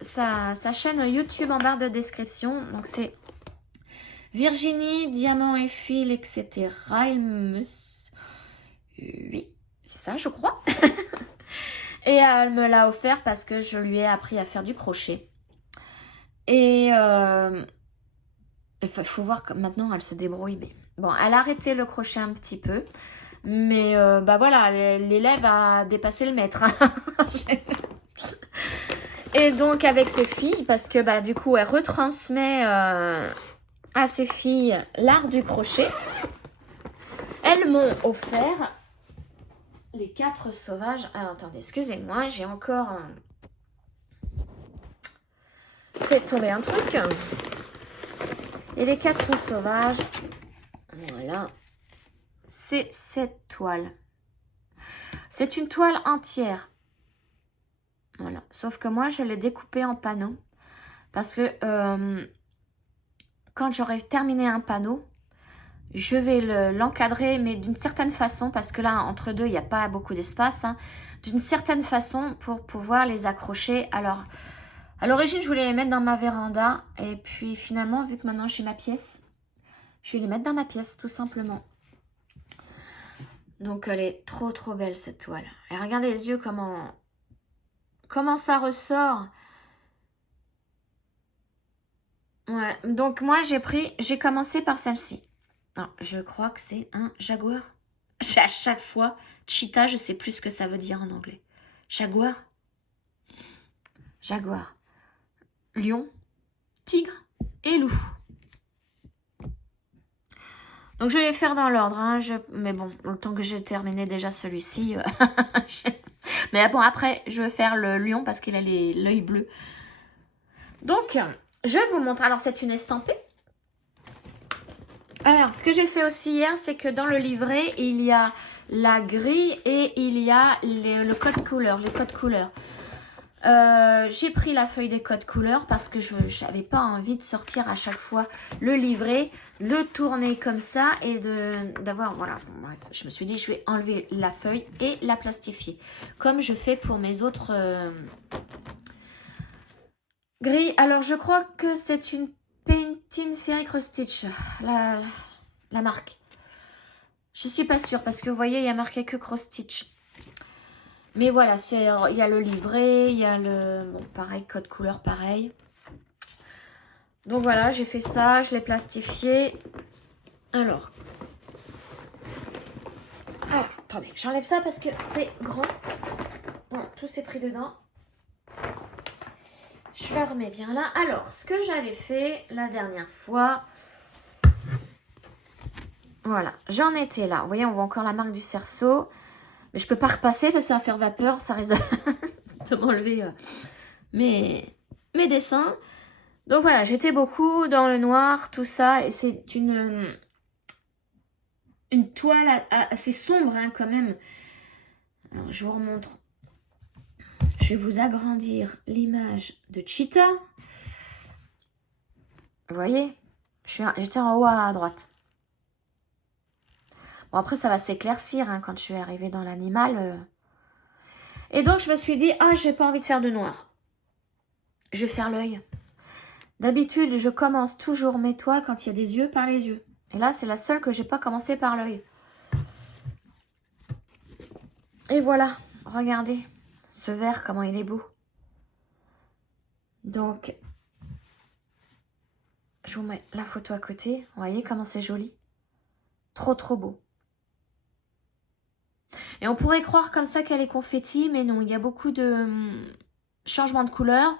sa chaîne YouTube en barre de description. Donc, c'est Virginie, Diamant et Fil, etc. Oui, c'est ça, je crois. Et elle me l'a offert parce que je lui ai appris à faire du crochet. Et il faut voir que maintenant elle se débrouille. Mais bon, elle a arrêté le crochet un petit peu. Mais voilà, l'élève a dépassé le maître. Et donc avec ses filles, parce que du coup elle retransmet à ses filles l'art du crochet. Elles m'ont offert les 4 sauvages. Alors attendez, excusez-moi, j'ai encore... fait tomber un truc. Et les 4 sauvages, voilà, c'est cette toile. C'est une toile entière. Voilà, sauf que moi, je l'ai découpée en panneaux. Parce que quand j'aurai terminé un panneau, je vais l'encadrer, mais d'une certaine façon, parce que là, entre deux, il n'y a pas beaucoup d'espace, hein, d'une certaine façon pour pouvoir les accrocher. Alors, à l'origine, je voulais les mettre dans ma véranda, et puis finalement, vu que maintenant j'ai ma pièce, je vais les mettre dans ma pièce, tout simplement. Donc, elle est trop, trop belle, cette toile. Et regardez les yeux, comment ça ressort. Ouais, donc moi, j'ai commencé par celle-ci. Non, je crois que c'est un jaguar. À chaque fois, cheetah, je sais plus ce que ça veut dire en anglais. Jaguar. Jaguar. Lion, tigre et loup. Donc je vais les faire dans l'ordre, hein, mais bon, le temps que j'ai terminé déjà celui-ci. Mais bon, après, je vais faire le lion parce qu'il a l'œil bleu. Donc, je vous montre. Alors, c'est une estampée. Alors, ce que j'ai fait aussi hier, c'est que dans le livret, il y a la grille et il y a le code couleur, les codes couleurs. J'ai pris la feuille des codes couleurs parce que je n'avais pas envie de sortir à chaque fois le livret, le tourner comme ça et d'avoir, voilà, bon, bref, je me suis dit je vais enlever la feuille et la plastifier comme je fais pour mes autres grilles. Alors je crois que c'est une Painting Fairy Cross Stitch, la marque. Je suis pas sûre parce que vous voyez il y a marqué que Cross Stitch. Mais voilà, il y a le livret, il y a le... Bon, pareil, code couleur, pareil. Donc voilà, j'ai fait ça, je l'ai plastifié. Alors. Ah, attendez, j'enlève ça parce que c'est grand. Bon, tout s'est pris dedans. Je la remets bien là. Alors, ce que j'avais fait la dernière fois... Voilà, j'en étais là. Vous voyez, on voit encore la marque du cerceau. Mais je peux pas repasser parce que ça va faire vapeur, ça risque de m'enlever mes dessins. Donc voilà, j'étais beaucoup dans le noir, tout ça. Et c'est une toile assez sombre hein, quand même. Alors je vous remontre. Je vais vous agrandir l'image de Cheetah. Vous voyez, j'étais en haut à droite. Bon, après, ça va s'éclaircir hein, quand je vais arriver dans l'animal. Et donc, je me suis dit, ah, j'ai pas envie de faire de noir. Je vais faire l'œil. D'habitude, je commence toujours mes toiles quand il y a des yeux par les yeux. Et là, c'est la seule que j'ai pas commencé par l'œil. Et voilà, regardez ce vert, comment il est beau. Donc, je vous mets la photo à côté. Vous voyez comment c'est joli. Trop, trop beau. Et on pourrait croire comme ça qu'elle est confetti, mais non, il y a beaucoup de changements de couleurs,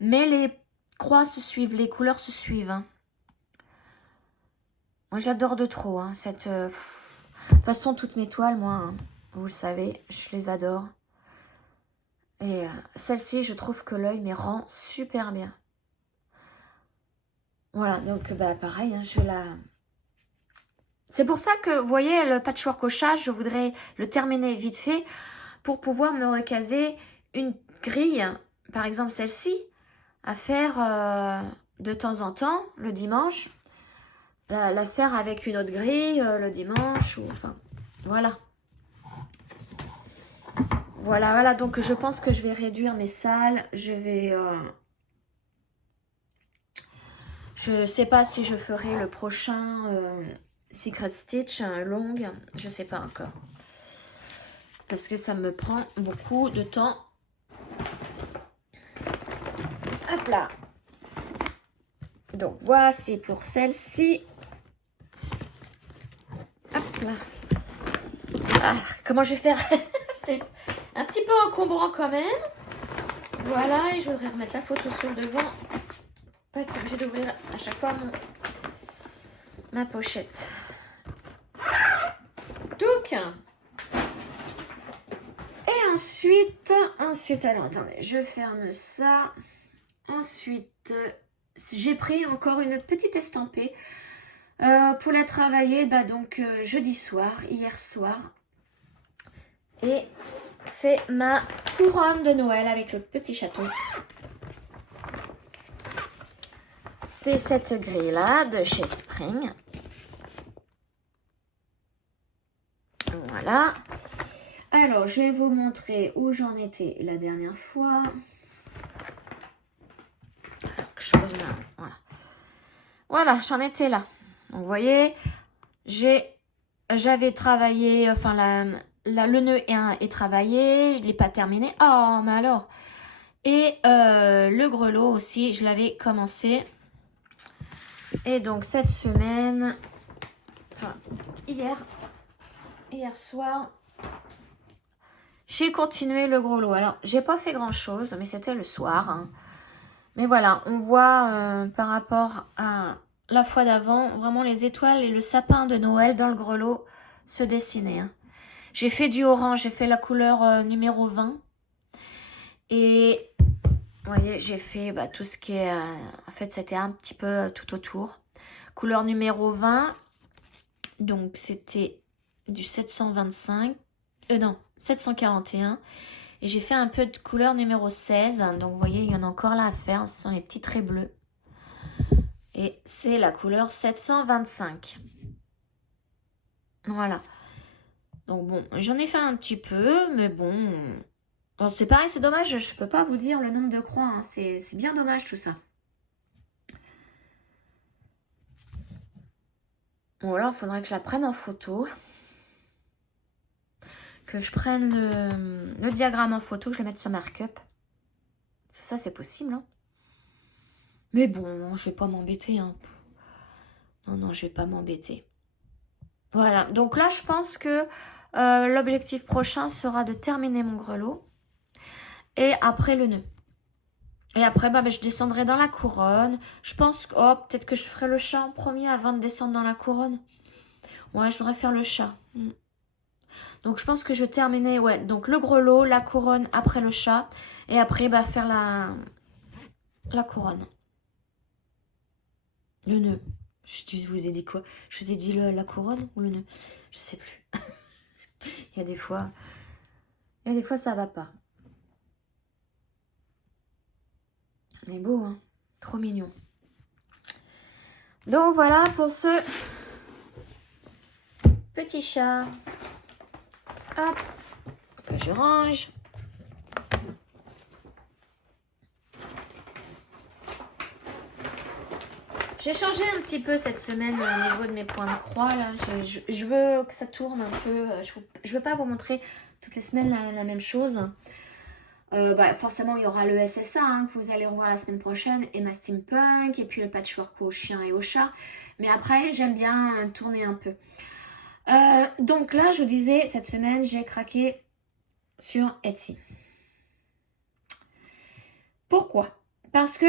mais les croix se suivent, les couleurs se suivent. Hein. Moi, j'adore de trop, hein, cette... de toute façon, toutes mes toiles, moi, hein, vous le savez, je les adore. Et celle-ci, je trouve que l'œil me rend super bien. Voilà, donc bah, pareil, hein, je la... C'est pour ça que, vous voyez, le patchwork au chat, je voudrais le terminer vite fait pour pouvoir me recaser une grille, par exemple celle-ci, à faire de temps en temps, le dimanche, la faire avec une autre grille le dimanche, ou enfin, voilà. Voilà, voilà, donc je pense que je vais réduire mes salles, je vais... je sais pas si je ferai le prochain... Secret Stitch, long, je sais pas encore. Parce que ça me prend beaucoup de temps. Hop là. Donc voici pour celle-ci. Hop là. Ah, comment je vais faire? C'est un petit peu encombrant quand même. Voilà, et je voudrais remettre la photo sur le devant. Pas être obligée d'ouvrir à chaque fois ma pochette. Donc, et ensuite, alors attendez, je ferme ça. Ensuite, j'ai pris encore une petite estampée pour la travailler donc jeudi soir, hier soir. Et c'est ma couronne de Noël avec le petit chaton. C'est cette grille-là de chez Spring. Voilà. Alors, je vais vous montrer où j'en étais la dernière fois. Alors que je pose voilà. Voilà, j'en étais là. Donc, vous voyez, j'avais travaillé, enfin, le nœud est travaillé, je ne l'ai pas terminé. Oh, mais alors. Et le grelot aussi, je l'avais commencé. Et donc, cette semaine, enfin, hier soir, j'ai continué le grelot. Alors, j'ai pas fait grand-chose, mais c'était le soir. Hein. Mais voilà, on voit par rapport à la fois d'avant, vraiment les étoiles et le sapin de Noël dans le grelot se dessiner. Hein. J'ai fait du orange, j'ai fait la couleur numéro 20. Et vous voyez, j'ai fait tout ce qui est... en fait, c'était un petit peu tout autour. Couleur numéro 20. Donc, c'était du 725. Non, 741. Et j'ai fait un peu de couleur numéro 16. Donc, vous voyez, il y en a encore là à faire. Ce sont les petits traits bleus. Et c'est la couleur 725. Voilà. Donc, bon, j'en ai fait un petit peu. Mais bon, c'est pareil, c'est dommage. Je ne peux pas vous dire le nombre de croix. Hein. C'est bien dommage tout ça. Bon, alors, il faudrait que je la prenne en photo. Que je prenne le diagramme en photo, que je le mette sur Markup. Ça, c'est possible. Hein. Mais bon, non, je vais pas m'embêter. Hein. Non, je vais pas m'embêter. Voilà, donc là, je pense que l'objectif prochain sera de terminer mon grelot. Et après, le nœud. Et après, je descendrai dans la couronne. Je pense que, peut-être que je ferai le chat en premier avant de descendre dans la couronne. Ouais, je voudrais faire le chat. Donc, je pense que je vais terminer, ouais, donc le grelot, la couronne, après le chat. Et après, faire la couronne. Le nœud. Je vous ai dit quoi? Je vous ai dit la couronne ou le nœud? Je sais plus. Il y a des fois, ça va pas. Il est beau, hein? Trop mignon. Donc, voilà pour ce petit chat. Hop, que je range. J'ai changé un petit peu cette semaine au niveau de mes points de croix. Là. Je veux que ça tourne un peu. Je veux pas vous montrer toutes les semaines la même chose. Forcément, il y aura le SSA hein, que vous allez revoir la semaine prochaine. Et ma steampunk. Et puis le patchwork au chien et au chat. Mais après, j'aime bien tourner un peu. Donc là, je vous disais, cette semaine, j'ai craqué sur Etsy. Pourquoi ? Parce que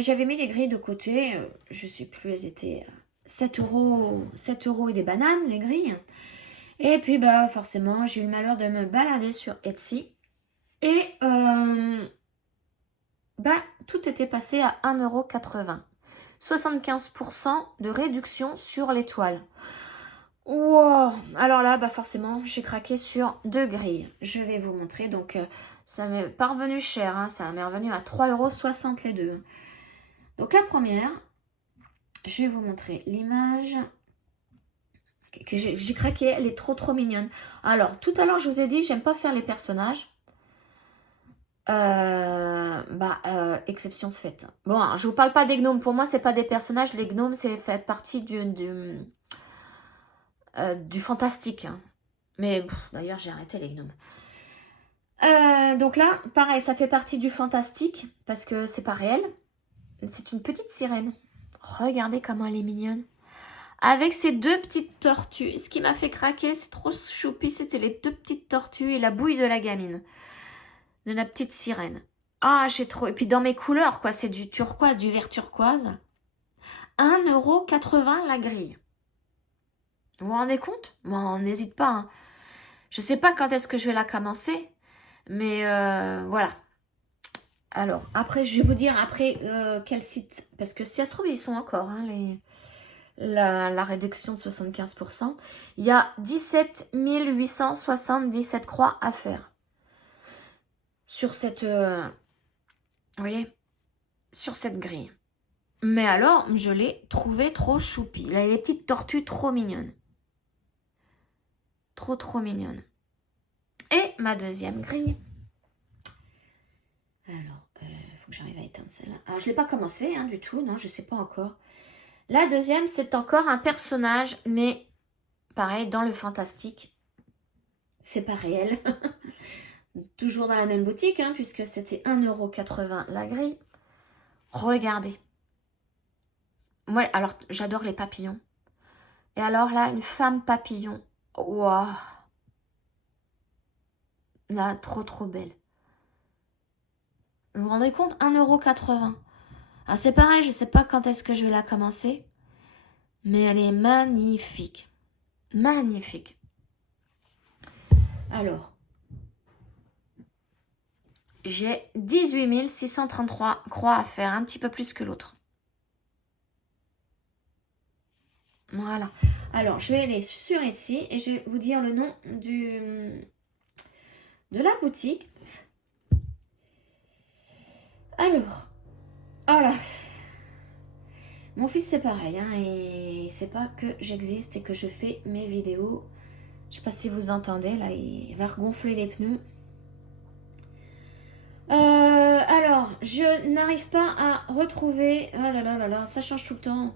j'avais mis les grilles de côté, je sais plus, elles étaient 7 euros et des bananes, les grilles. Et puis, forcément, j'ai eu le malheur de me balader sur Etsy. Et, tout était passé à 1,80 €. 75% de réduction sur l'étoile. Wow. Alors là, forcément, j'ai craqué sur 2 grilles. Je vais vous montrer, donc... ça m'est pas revenu cher, hein, ça m'est revenu à 3,60 € les deux. Donc la première, je vais vous montrer l'image que j'ai craqué, elle est trop mignonne. Alors tout à l'heure je vous ai dit, j'aime pas faire les personnages. Exception faite. Bon, alors, je vous parle pas des gnomes, pour moi c'est pas des personnages, les gnomes c'est fait partie du fantastique. Hein. Mais d'ailleurs j'ai arrêté les gnomes. Donc là, pareil, ça fait partie du fantastique parce que c'est pas réel. C'est une petite sirène. Regardez comment elle est mignonne. Avec ces 2 petites tortues. Ce qui m'a fait craquer, c'est trop choupi, c'était les 2 petites tortues et la bouille de la gamine. De la petite sirène. Ah, j'ai trop... Et puis dans mes couleurs, quoi, c'est du turquoise, du vert turquoise. 1,80 € la grille. Vous vous rendez compte? Bon, n'hésite pas. Hein. Je sais pas quand est-ce que je vais la commencer. Mais voilà. Alors, après, je vais vous dire après quel site. Parce que si ça se trouve, ils sont encore, hein, la réduction de 75%. Il y a 17 877 croix à faire. Sur cette... vous voyez, sur cette grille. Mais alors, je l'ai trouvé trop choupi. Il a les petites tortues trop mignonnes. Trop mignonnes. Et ma deuxième grille. Alors, faut que j'arrive à éteindre celle-là. Alors, je ne l'ai pas commencé hein, du tout. Non, je ne sais pas encore. La deuxième, c'est encore un personnage, mais pareil, dans le fantastique. C'est pas réel. Toujours dans la même boutique, hein, puisque c'était 1,80 € la grille. Regardez. Moi, alors, j'adore les papillons. Et alors là, une femme papillon. Waouh. Là, trop belle. Vous vous rendez compte? 1,80 €. Alors, c'est pareil, je sais pas quand est-ce que je vais la commencer. Mais elle est magnifique. Magnifique. Alors, j'ai 18 633 croix à faire, un petit peu plus que l'autre. Voilà. Alors, je vais aller sur Etsy et je vais vous dire le nom de la boutique. Alors, voilà. Mon fils, c'est pareil, hein, et c'est pas que j'existe et que je fais mes vidéos. Je sais pas si vous entendez, là, il va regonfler les pneus. Alors, je n'arrive pas à retrouver... Oh là là, ça change tout le temps.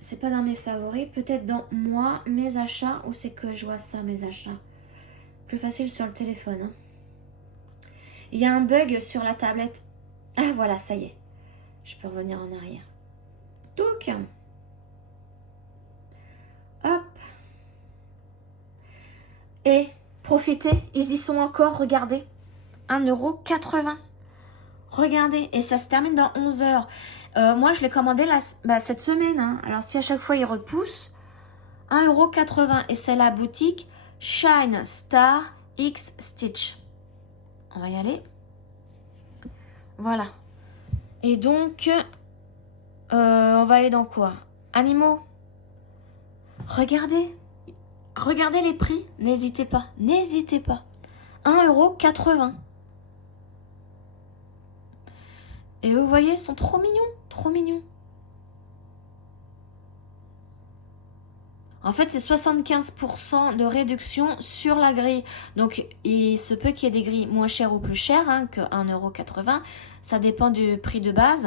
C'est pas dans mes favoris, peut-être dans moi, mes achats, ou c'est que je vois ça, mes achats. Plus facile sur le téléphone. Hein. Il y a un bug sur la tablette. Ah voilà, ça y est. Je peux revenir en arrière. Donc, hop. Et profitez, ils y sont encore, regardez. 1,80 €. Regardez, et ça se termine dans 11 heures. Moi, je l'ai commandé cette semaine. Hein. Alors, si à chaque fois, ils repoussent, 1,80 €. Et c'est la boutique Shine Star X Stitch. On va y aller. Voilà. Et donc, on va aller dans quoi? Animaux. Regardez. Regardez les prix. N'hésitez pas. N'hésitez pas. 1,80 €. Et vous voyez, ils sont trop mignons. Trop mignons. En fait, c'est 75% de réduction sur la grille. Donc, il se peut qu'il y ait des grilles moins chères ou plus chères hein, que 1,80 €. Ça dépend du prix de base.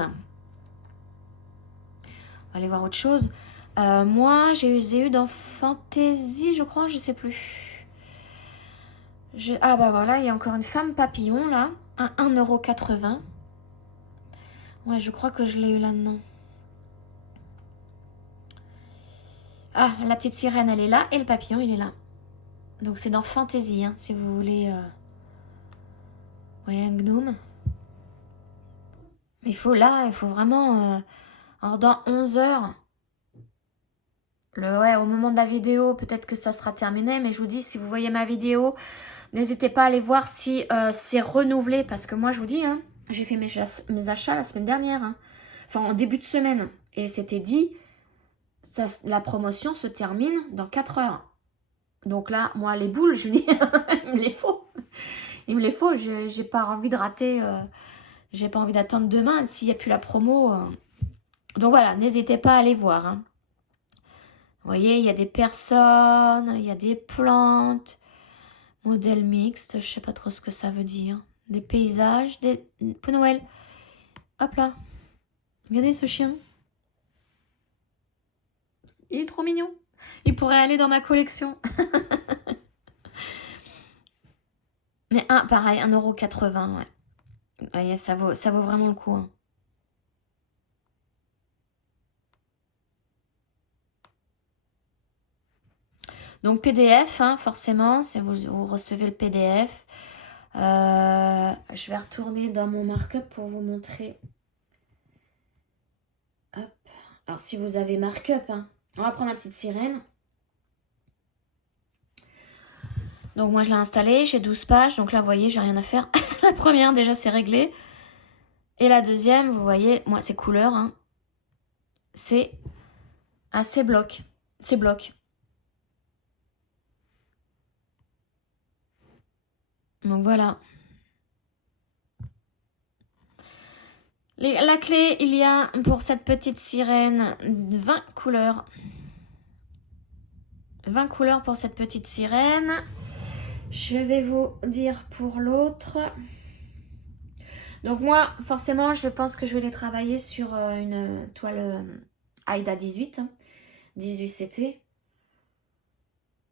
On va aller voir autre chose. Moi, j'ai eu dans Fantasy, je crois, je sais plus. Ah bah voilà, il y a encore une femme papillon là, à 1,80 €. Ouais, je crois que je l'ai eu là-dedans. Ah, la petite sirène, elle est là, et le papillon, il est là. Donc c'est dans Fantasy, hein, si vous voulez... voyez, un gnome. Il faut vraiment... alors dans 11 heures... Ouais, au moment de la vidéo, peut-être que ça sera terminé, mais je vous dis, si vous voyez ma vidéo, n'hésitez pas à aller voir si c'est renouvelé, parce que moi, je vous dis, hein, j'ai fait mes achats la semaine dernière, hein, enfin en début de semaine, et c'était dit, la promotion se termine dans 4 heures. Donc là, moi, les boules, je dis, il me les faut. Il me les faut, j'ai pas envie de rater, j'ai pas envie d'attendre demain s'il n'y a plus la promo. Donc voilà, n'hésitez pas à aller voir, hein. Vous voyez, il y a des personnes, il y a des plantes, modèle mixte, je sais pas trop ce que ça veut dire. Des paysages, pour Noël. Hop là. Regardez ce chien. Il est trop mignon. Il pourrait aller dans ma collection. Mais pareil, 1,80 €, ouais. Vous voyez, ça vaut vraiment le coup, hein. Donc PDF, hein, forcément, si vous recevez le PDF. Je vais retourner dans mon markup pour vous montrer. Hop. Alors si vous avez markup, hein, on va prendre la petite sirène. Donc moi je l'ai installé, j'ai 12 pages, donc là vous voyez j'ai rien à faire. La première déjà c'est réglé. Et la deuxième, vous voyez, moi c'est couleur, hein. C'est assez bloc. C'est bloc. Donc voilà. La clé, il y a pour cette petite sirène 20 couleurs. 20 couleurs pour cette petite sirène. Je vais vous dire pour l'autre. Donc moi, forcément, je pense que je vais les travailler sur une toile Aida 18. 18 c'était.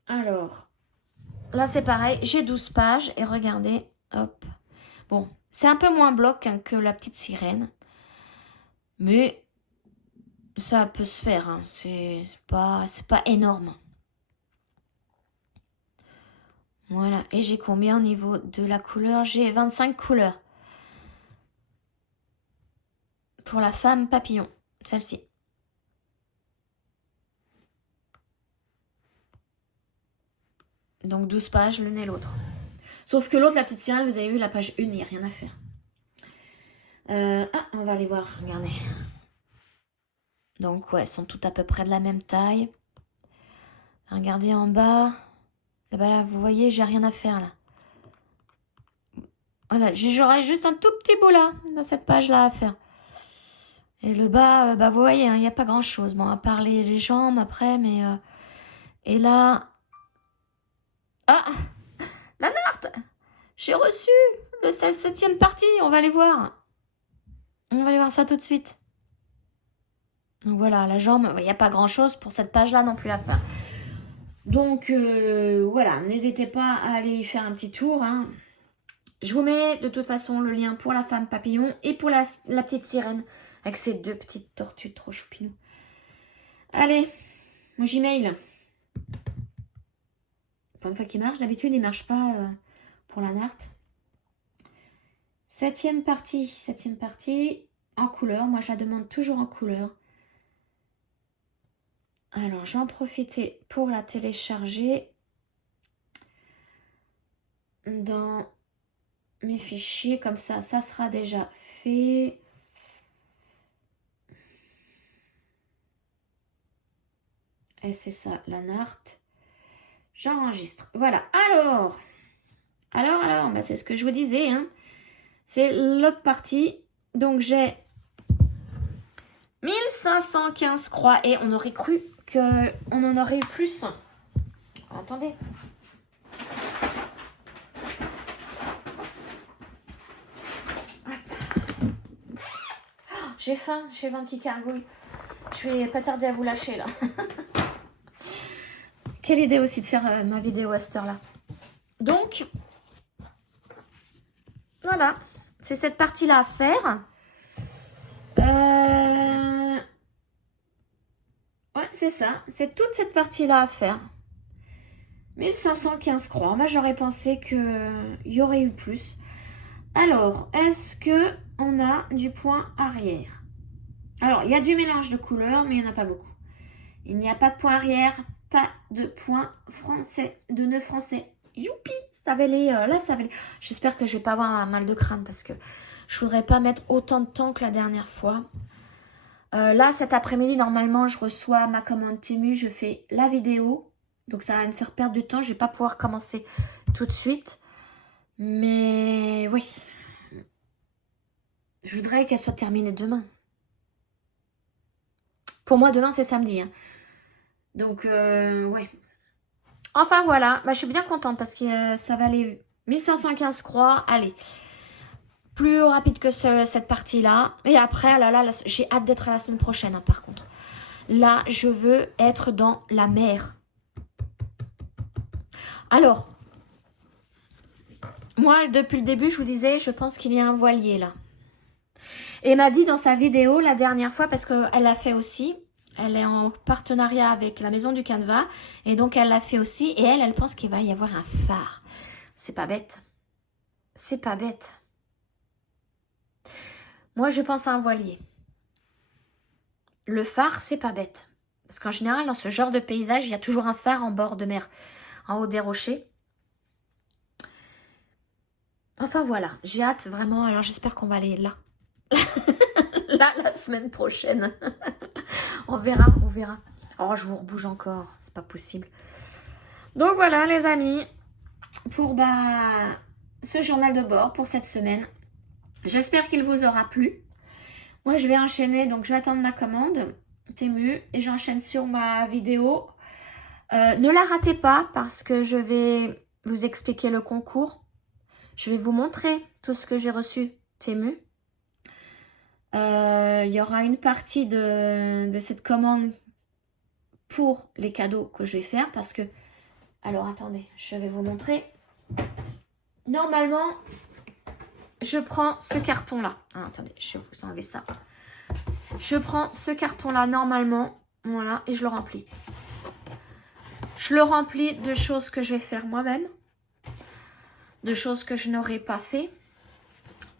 Alors, là c'est pareil, j'ai 12 pages et regardez, hop. Bon, c'est un peu moins bloc hein, que la petite sirène. Mais ça peut se faire, hein. C'est pas énorme. Voilà, et j'ai combien au niveau de la couleur? J'ai 25 couleurs. Pour la femme papillon, celle-ci. Donc 12 pages l'une et l'autre. Sauf que l'autre, la petite sirène, vous avez vu la page 1, il n'y a rien à faire. On va aller voir, regardez. Donc ouais, elles sont toutes à peu près de la même taille. Regardez en bas. Là-bas, là, vous voyez, j'ai rien à faire là. Voilà, j'aurais juste un tout petit bout là, dans cette page-là à faire. Et le bas, bah vous voyez, il n'y a pas grand-chose. Bon, à part les jambes après, mais... Et là... Ah, la narte! J'ai reçu le 7e partie, on va aller voir. On va aller voir ça tout de suite. Donc voilà, la jambe, il n'y a pas grand-chose pour cette page-là non plus à faire. Donc voilà, n'hésitez pas à aller y faire un petit tour. Hein. Je vous mets de toute façon le lien pour la femme papillon et pour la petite sirène avec ces deux petites tortues trop choupinou. Allez, mon Gmail. Pour une fois qu'il marche, d'habitude il ne marche pas pour la narte. 7e partie en couleur. Moi je la demande toujours en couleur. Alors je vais en profiter pour la télécharger dans mes fichiers, comme ça sera déjà fait. Et c'est ça, la narte. J'enregistre. Voilà. Alors, bah c'est ce que je vous disais. Hein. C'est l'autre partie. Donc j'ai 1515 croix. Et on aurait cru qu'on en aurait eu plus. Attendez. J'ai faim, j'ai ventre qui cargouille. Je vais pas tarder à vous lâcher là. Quelle idée aussi de faire ma vidéo à cette heure-là. Donc, voilà. C'est cette partie-là à faire. Ouais, c'est ça. C'est toute cette partie-là à faire. 1515 croix. Moi, j'aurais pensé qu'il y aurait eu plus. Alors, est-ce que on a du point arrière? Alors, il y a du mélange de couleurs, mais il n'y en a pas beaucoup. Il n'y a pas de point arrière, pas de point français, de nœud français. Youpi, ça avait les... là, ça avait les... J'espère que je vais pas avoir un mal de crâne parce que je voudrais pas mettre autant de temps que la dernière fois. Là, cet après-midi, normalement, je reçois ma commande Temu, je fais la vidéo. Donc, ça va me faire perdre du temps. Je vais pas pouvoir commencer tout de suite. Mais oui. Je voudrais qu'elle soit terminée demain. Pour moi, demain, c'est samedi. Hein. Donc, ouais. Enfin, voilà. Bah, je suis bien contente parce que ça va aller 1515 croix. Allez. Plus rapide que cette partie-là. Et après, ah là, j'ai hâte d'être à la semaine prochaine, hein, par contre. Là, je veux être dans la mer. Alors, moi, depuis le début, je vous disais, je pense qu'il y a un voilier, là. Et m'a dit dans sa vidéo, la dernière fois, parce qu'elle l'a fait aussi, elle est en partenariat avec la Maison du Canevas, et donc elle l'a fait aussi, et elle pense qu'il va y avoir un phare. C'est pas bête. C'est pas bête. Moi, je pense à un voilier. Le phare, c'est pas bête. Parce qu'en général, dans ce genre de paysage, il y a toujours un phare en bord de mer, en haut des rochers. Enfin voilà, j'ai hâte vraiment. Alors j'espère qu'on va aller là. Là, la semaine prochaine. On verra, on verra. Oh, je vous rebouge encore, c'est pas possible. Donc voilà les amis, pour ce journal de bord pour cette semaine. J'espère qu'il vous aura plu. Moi je vais enchaîner, donc je vais attendre ma commande Temu et j'enchaîne sur ma vidéo. Ne la ratez pas parce que je vais vous expliquer le concours. Je vais vous montrer tout ce que j'ai reçu Temu. Il y aura une partie de cette commande pour les cadeaux que je vais faire parce que... Alors attendez, je vais vous montrer. Normalement, je prends ce carton-là. Ah, attendez, je vais vous enlever ça. Je prends ce carton-là normalement, voilà, et je le remplis. Je le remplis de choses que je vais faire moi-même, de choses que je n'aurais pas fait.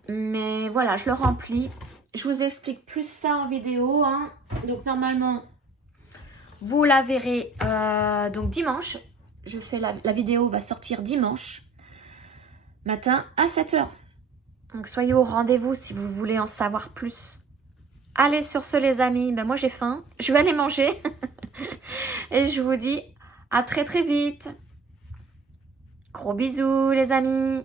Mais voilà, je le remplis. Je vous explique plus ça en vidéo, hein. Donc normalement, vous la verrez donc dimanche. Je fais la vidéo va sortir dimanche matin à 7 h. Donc soyez au rendez-vous si vous voulez en savoir plus. Allez sur ce les amis, ben moi j'ai faim, je vais aller manger. Et je vous dis à très très vite. Gros bisous les amis.